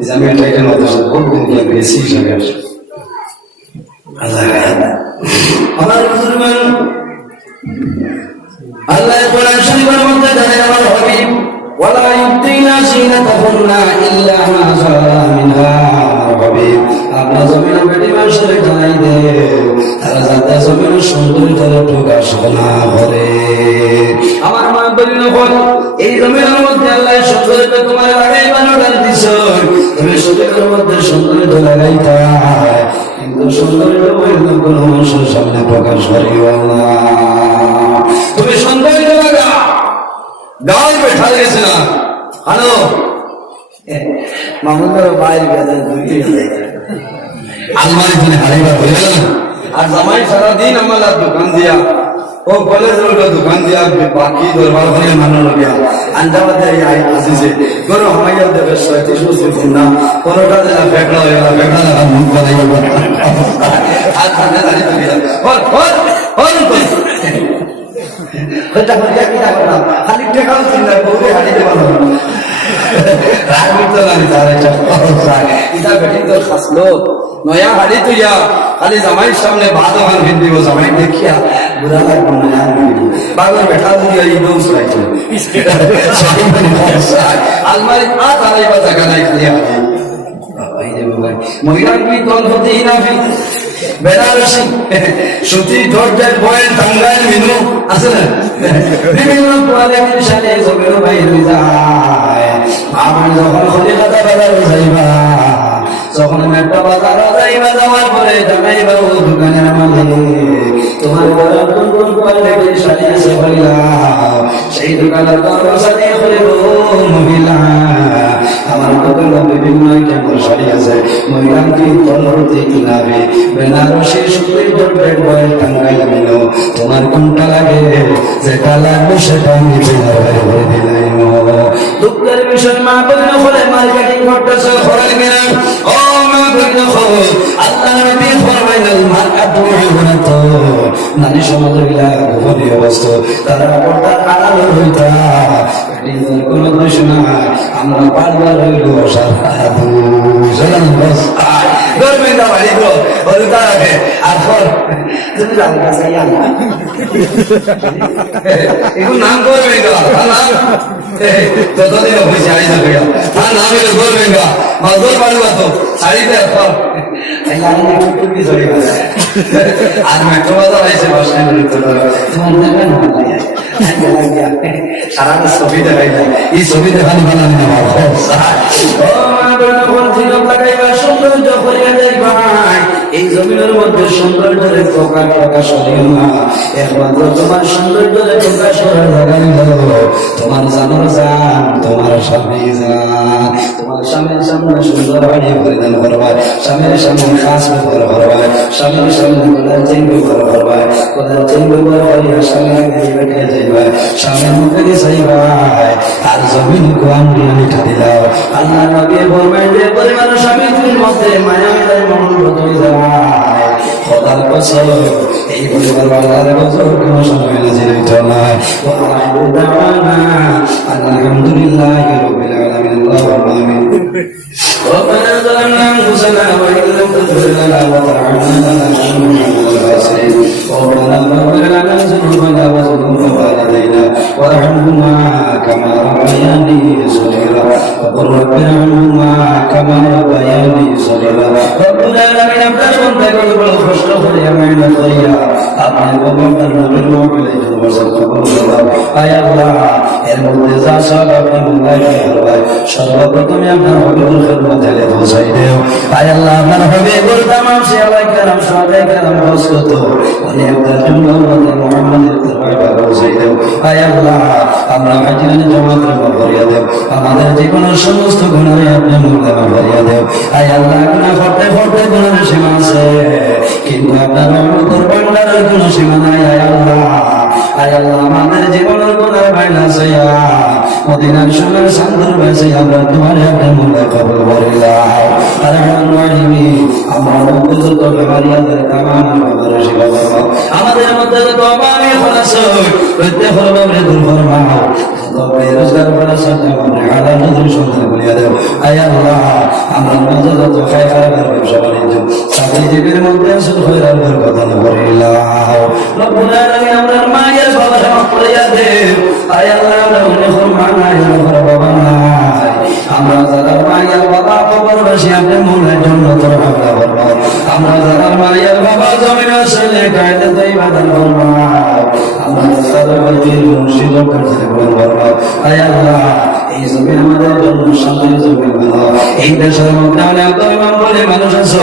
জামিয়াটা এটা নতুন বহুদিন গেছি আমার বুজুর্গগণ আল্লাহ কোরআন শরীফের মধ্যে জানেন আমার হাবিব ওয়ালা ইউতিনা জিনাতাহুন্না ইল্লা মা যারা মিনহা হাবিব আপনার জমিনের বেটি মানুষের জানাই দে তারা যাতে জমিনের সৌন্দর্যের প্রকাশ না করে। আমার মা বলিল বল এই জমিনের মধ্যে আল্লাহ সৌন্দর্য তোমার লাগাই বানোটার দিছ তুমি শরীরের মধ্যে সৌন্দর্য লাগাইতা কিন্তু সৌন্দর্য বৈধ কোন মানুষের সামনে প্রকাশ করিও না। তুমি সৌন্দর্য লাগা গাঁও বেঠা গেছে না হ্যালো মামুদার বাইরে গেছে আলমারি তুমি হারিবার হয়ে গেল না। আর জামাই সারাদিন আমার দোকান দিয়া ও কলেজের দোকান দিয়া বাকি দরবার করে মানুষ গিয়া আন্দাবাদে আসিছে গরু হামাইয়া দেবে 36 বছর না কোনটা দিলা ফেকলা হয়ে গেল ফেকলা লাগা মুখ বানাই আর খানে দাঁড়িয়ে গিয়া হল হল হল এটা বলিয়া কি না খালি টাকাও চিন্তা করে হারিয়ে ভালো রাগ করতে লাগে তার এটা বেটি তো খাসলো নয়া হাড়ি তুইয়া খালি জামাইয়ের সামনে ভাত ওখান ফির দিব জামাই দেখিয়া বুড়া লাগবে না বাবার বেটা দিয়া ইদম সরাইছে আলমারি হাত হারাইবা জায়গা নাই খালি মহিলা তুমি দল হতেই না বেনারসি সুতি জর্জেট বয়েল টাঙ্গাইল মিনু আছে না বিভিন্ন কোয়ালিটির সাথে জমির বাইরে যায় আমার যখন খলিফাতা বাজার যাইবা যখন একটা বাজার যাইবা যাওয়ার পরে জানাইবা ও দোকানের মালিক তোমার ঘরে কোন কোন কোয়ালিটির শাড়ি আছে বলিলা সেই দোকানের কর্মচারী বলিল মহিলা আমার দোকানে বিভিন্ন আইটেমের শাড়ি আছে মহিলা কি তলরতে কিনাবে বেনারসি সুতি জর্জেট বয়েল টাঙ্গাইল মিনু তোমার কোনটা লাগে যেটা লাগবে সেটা নিবে বলে দিলাম। দুঃখের বিষয় মা বলল বলে মার্কেটিং করতেছে খরচ কিনা ও মা বলল আল্লাহ নবী ফরমাইলেন মার্কেটিং হইবনা তো নারী সমাজের গোপনী অবস্থা তারা পর্দা আড়াল হইতা এটির কোনো দোষ নাই আমরা বারবার হইল সাধু চলেন বস গরমে না বাড়ি গো বলে তারাকে আর ফল তুমি জানো কাছে আল্লাহ এগুলো নাম করবে না যতদিন হয়েছে আই যাবে তার নাম হলো গোলবেঙ্গা মাদুর বাড়ুয়া তো শাড়িতে ফল আর মেট্রো বাজার আইসে বাসায় সারা ছবি দেখাই এই ছবি দেখানি বানানি সৌন্দর্য করিয়া যাইবা এই জমিনের মধ্যে সৌন্দর্যের প্রকাশ করিও না একমাত্র তোমার সৌন্দর্যের প্রকাশ করা লাগাইল তোমার জানোর জান তোমার স্বামী জান তোমার স্বামীর সামনে সুন্দর বাড়ি পরিধান করবার স্বামীর সামনে খাস ব্যবহার করবার স্বামীর সামনে কোদাল চেন ব্যবহার করবার কোদাল চেন ব্যবহার করিয়া স্বামী আগে বেঠে যাইবা স্বামীর মুখে দিয়ে চাইবা আর জমিন কোয়ান দিয়ে লিখে দিলাও আল্লাহ নবী বলবেন যে পরিবার স্বামীর মধ্যে মায়া মিলাই মন বদলে যায় খোদার কসম এই পরিবার আল্লাহর গজব কোনো সময় নাজিল হইতো না ওয়া আখিরু দাওয়ানা আলহামদুলিল্লাহি রাব্বিল আলামিন আল্লাহুম্মা আমিন ربنا ظلمنا انفسنا وان لم تغفر لنا وترحمنا لنكونن من الخاسرين ربنا اغفر لنا ذنوبنا وذنوب والدينا وارحمهما كما ربياني صغيرا وقل رب ارحمهما كما ربياني صغيرا ربنا لمن ابدل منتقل بالخشر خليا خيرا আপনি গোবর্ধন নবীর মহলে আয় আল্লাহ এর মধ্যে যা সব আপনি মঙ্গল করবেন সর্বপ্রথমে আপনার হবিবুল খেদমতে পৌঁছাই দেও আয় আল্লাহ আপনার হবিবুল তামাম সাহাবায়ে কেরাম সাহাবায়ে কেরাম বসত উনি আপনার জন্য আমাদের মুহাম্মদের দরবারে পৌঁছাই দেও আয় আল্লাহ আমরা হাজিরানে জমাতে ভরিয়া দেও আমাদের জীবনের সমস্ত গুনাহ আপনি মুক্তি ভরিয়া দেও আয় আল্লাহ গুনাহ করতে করতে গুনাহের সীমা আছে কিন্তু আপনার রহমতের ভান্ডারের কোনো সীমা নাই আয় আল্লাহ আমাদের জীবনের গুনাহ বাইনা সাইয়া মদিনার সোনার সান্দর বেঁচে আমরা তোমার হাতে মোলা কবুল করিলাম আর আমরা যত বেমারিয়াদের তামাম আমাদের সেবা করবো আমাদের মধ্যে যত অভাবী আছে প্রত্যেক ভাবে দূর ফরমাও বেরোজগার করার সাথে আমরা হালাল রুজি সন্ধান করিয়া দেব। আয় আল্লাহ, আমরা মাঝে যত খাই খারাপের ব্যবসা বাণিজ্য চাকরিজীবীর মধ্যে আসল হইরার কথা না করিলাম। রব্বুল আলামিন আমরার মায়ের বাবা মাফ করিয়া দেব। আয় আল্লাহ, আমরা অনেক মা নাই, বাবা নাই, আমরা যারা মায়ের বাবা কবরবাসী আপনি মনের জন্য তোর হামলা ফরমাও। আমরা যারা মায়ের বাবা জমিন আসলে কায়দে তুই বাদান ফরমাও। আমরা যারা বীর মুর্শিদ ফরমাও। আয় আল্লাহ, এই জমিন আমাদের জন্য শান্তির জমিন বানাও। এই দেশের মধ্যে অনেক ধর্ম বলে মানুষ আছে,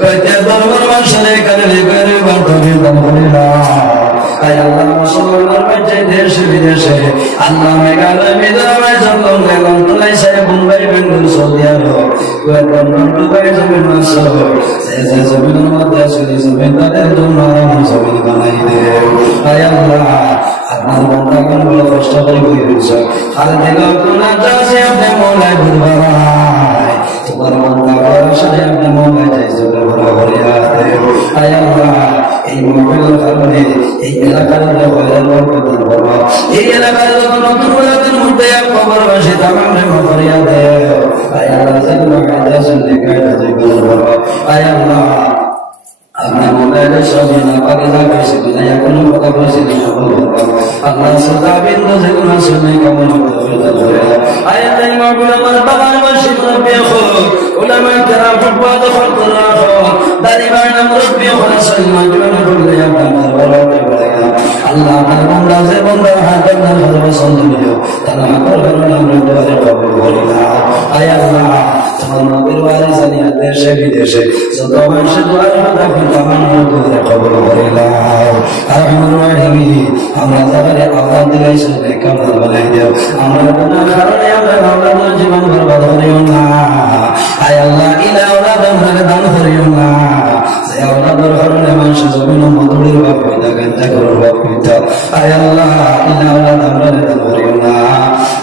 প্রত্যেক ধর্মের মানুষের এখানে লেখারে বার্তাকে দান করিলাম। আয় আল্লাহ, মুসলমানের বাচ্চা দেশে বিদেশে, আল্লাহ মেঘালয় মিজোরাম চন্দন গেলাম তুলাই সাহেব মুম্বাই বেঙ্গল সৌদি আরব লন্ডন দুবাই জমিন মাসর যে জমিনের মধ্যে আসলে জমিন তাদের জন্য আমার জমিন বানাই দে। আয় আল্লাহ, আপনার বন্ধাগণ বলে কষ্ট করে বই রয়েছে, আর দিলেও কোনা চাষে আপনি মৌলায় বুধবারায় তোমার বন্ধাগণ সাথে আপনি মৌলায় যাই জলে ভরা ভরিয়া দে। আয় আল্লাহ, এই মহফিলের কারণে এই এলাকার হয়রান বরকত করবা। এই এলাকার যত নতুন নতুন মধ্যে খবরবাসী তামাম করিয়া দেয়। আয় আল্লাহ, যেগুলো কায়দা শুনলে কায়দা যেগুলো করবা। আয় আল্লাহ, আপনি মোবাইলে সবই না পারে না কইছে না কোনো কথা কইছে না আল্লাহ সদা বিন্দু যেগুলো শুনে কেমন হতে ধরে। আয় আল্লাহ, মাহবুব আমার বাবার বসে রব্বি খো উলামা کرام ফুটবল দখল করে রাখো। দাদি ভাই নাম রব্বি খোলা সলমা জীবন বলে আপনার বড়তে বলে আল্লাহ, আমার বান্দা যে বান্দা হাতের নাম ধরে পছন্দ নিও তারা আমার নাম ধরে কবুল করি না। আয় আল্লাহ, তোমার নবীর ওয়ারিস আনিয়া দেশে বিদেশে যত মানুষের দোয়া কথা কিন্তু আমার ধরে কবুল করি না। আরহামুর রাহিমিন, আমরা যারা আওলাদ দিলাইছো কামল বানাই দাও। আমরা গুনার কারণে আমরা আওলাদের জীবন বরবাদ করিও না। আয় আল্লাহ, ইলা আওলাদ আমরা দান করিও না। যে আওলাদের কারণে মানুষ জমিন মধুরের বাপ হইতা গাঞ্জা করার বাপ হইতা। আয় আল্লাহ, ইলা আওলাদ আমরা দান করিও না।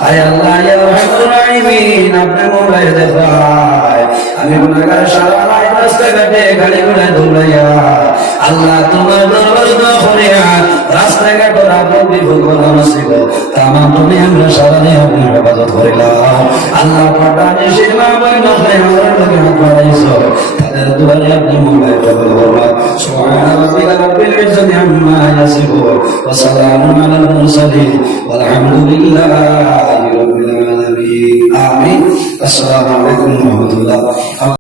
আয় আল্লাহ, ইয়া আরহামুর রাহিমিন, আপনি মোবাইল দেখায় আমি গুনাহগার সারা রাত রাস্তাঘাটে গাড়ি ঘোড়া দৌড়াইয়া আল্লাহ তোমার দরবার দোয়া করিয়া রাস্তাঘাট আপন বিপদ ছিল তামাম তুমি আমরা সারাদিন আপনি হেফাজত করিলাম। আল্লাহ পাঠানে সীমা বৈন আমার লোকে হাত বাড়াইছো তাদের দুয়ারে আপনি মোবাইল কবুল করবেন। সুবহান রাব্বিকা রাব্বিল ইজ্জাতি আম্মা ইয়াসিফুন ওয়া সালামুন আলাল মুরসালিন ওয়াল হামদুলিল্লাহি রাব্বিল আলামিন। আমিন। আসসালামু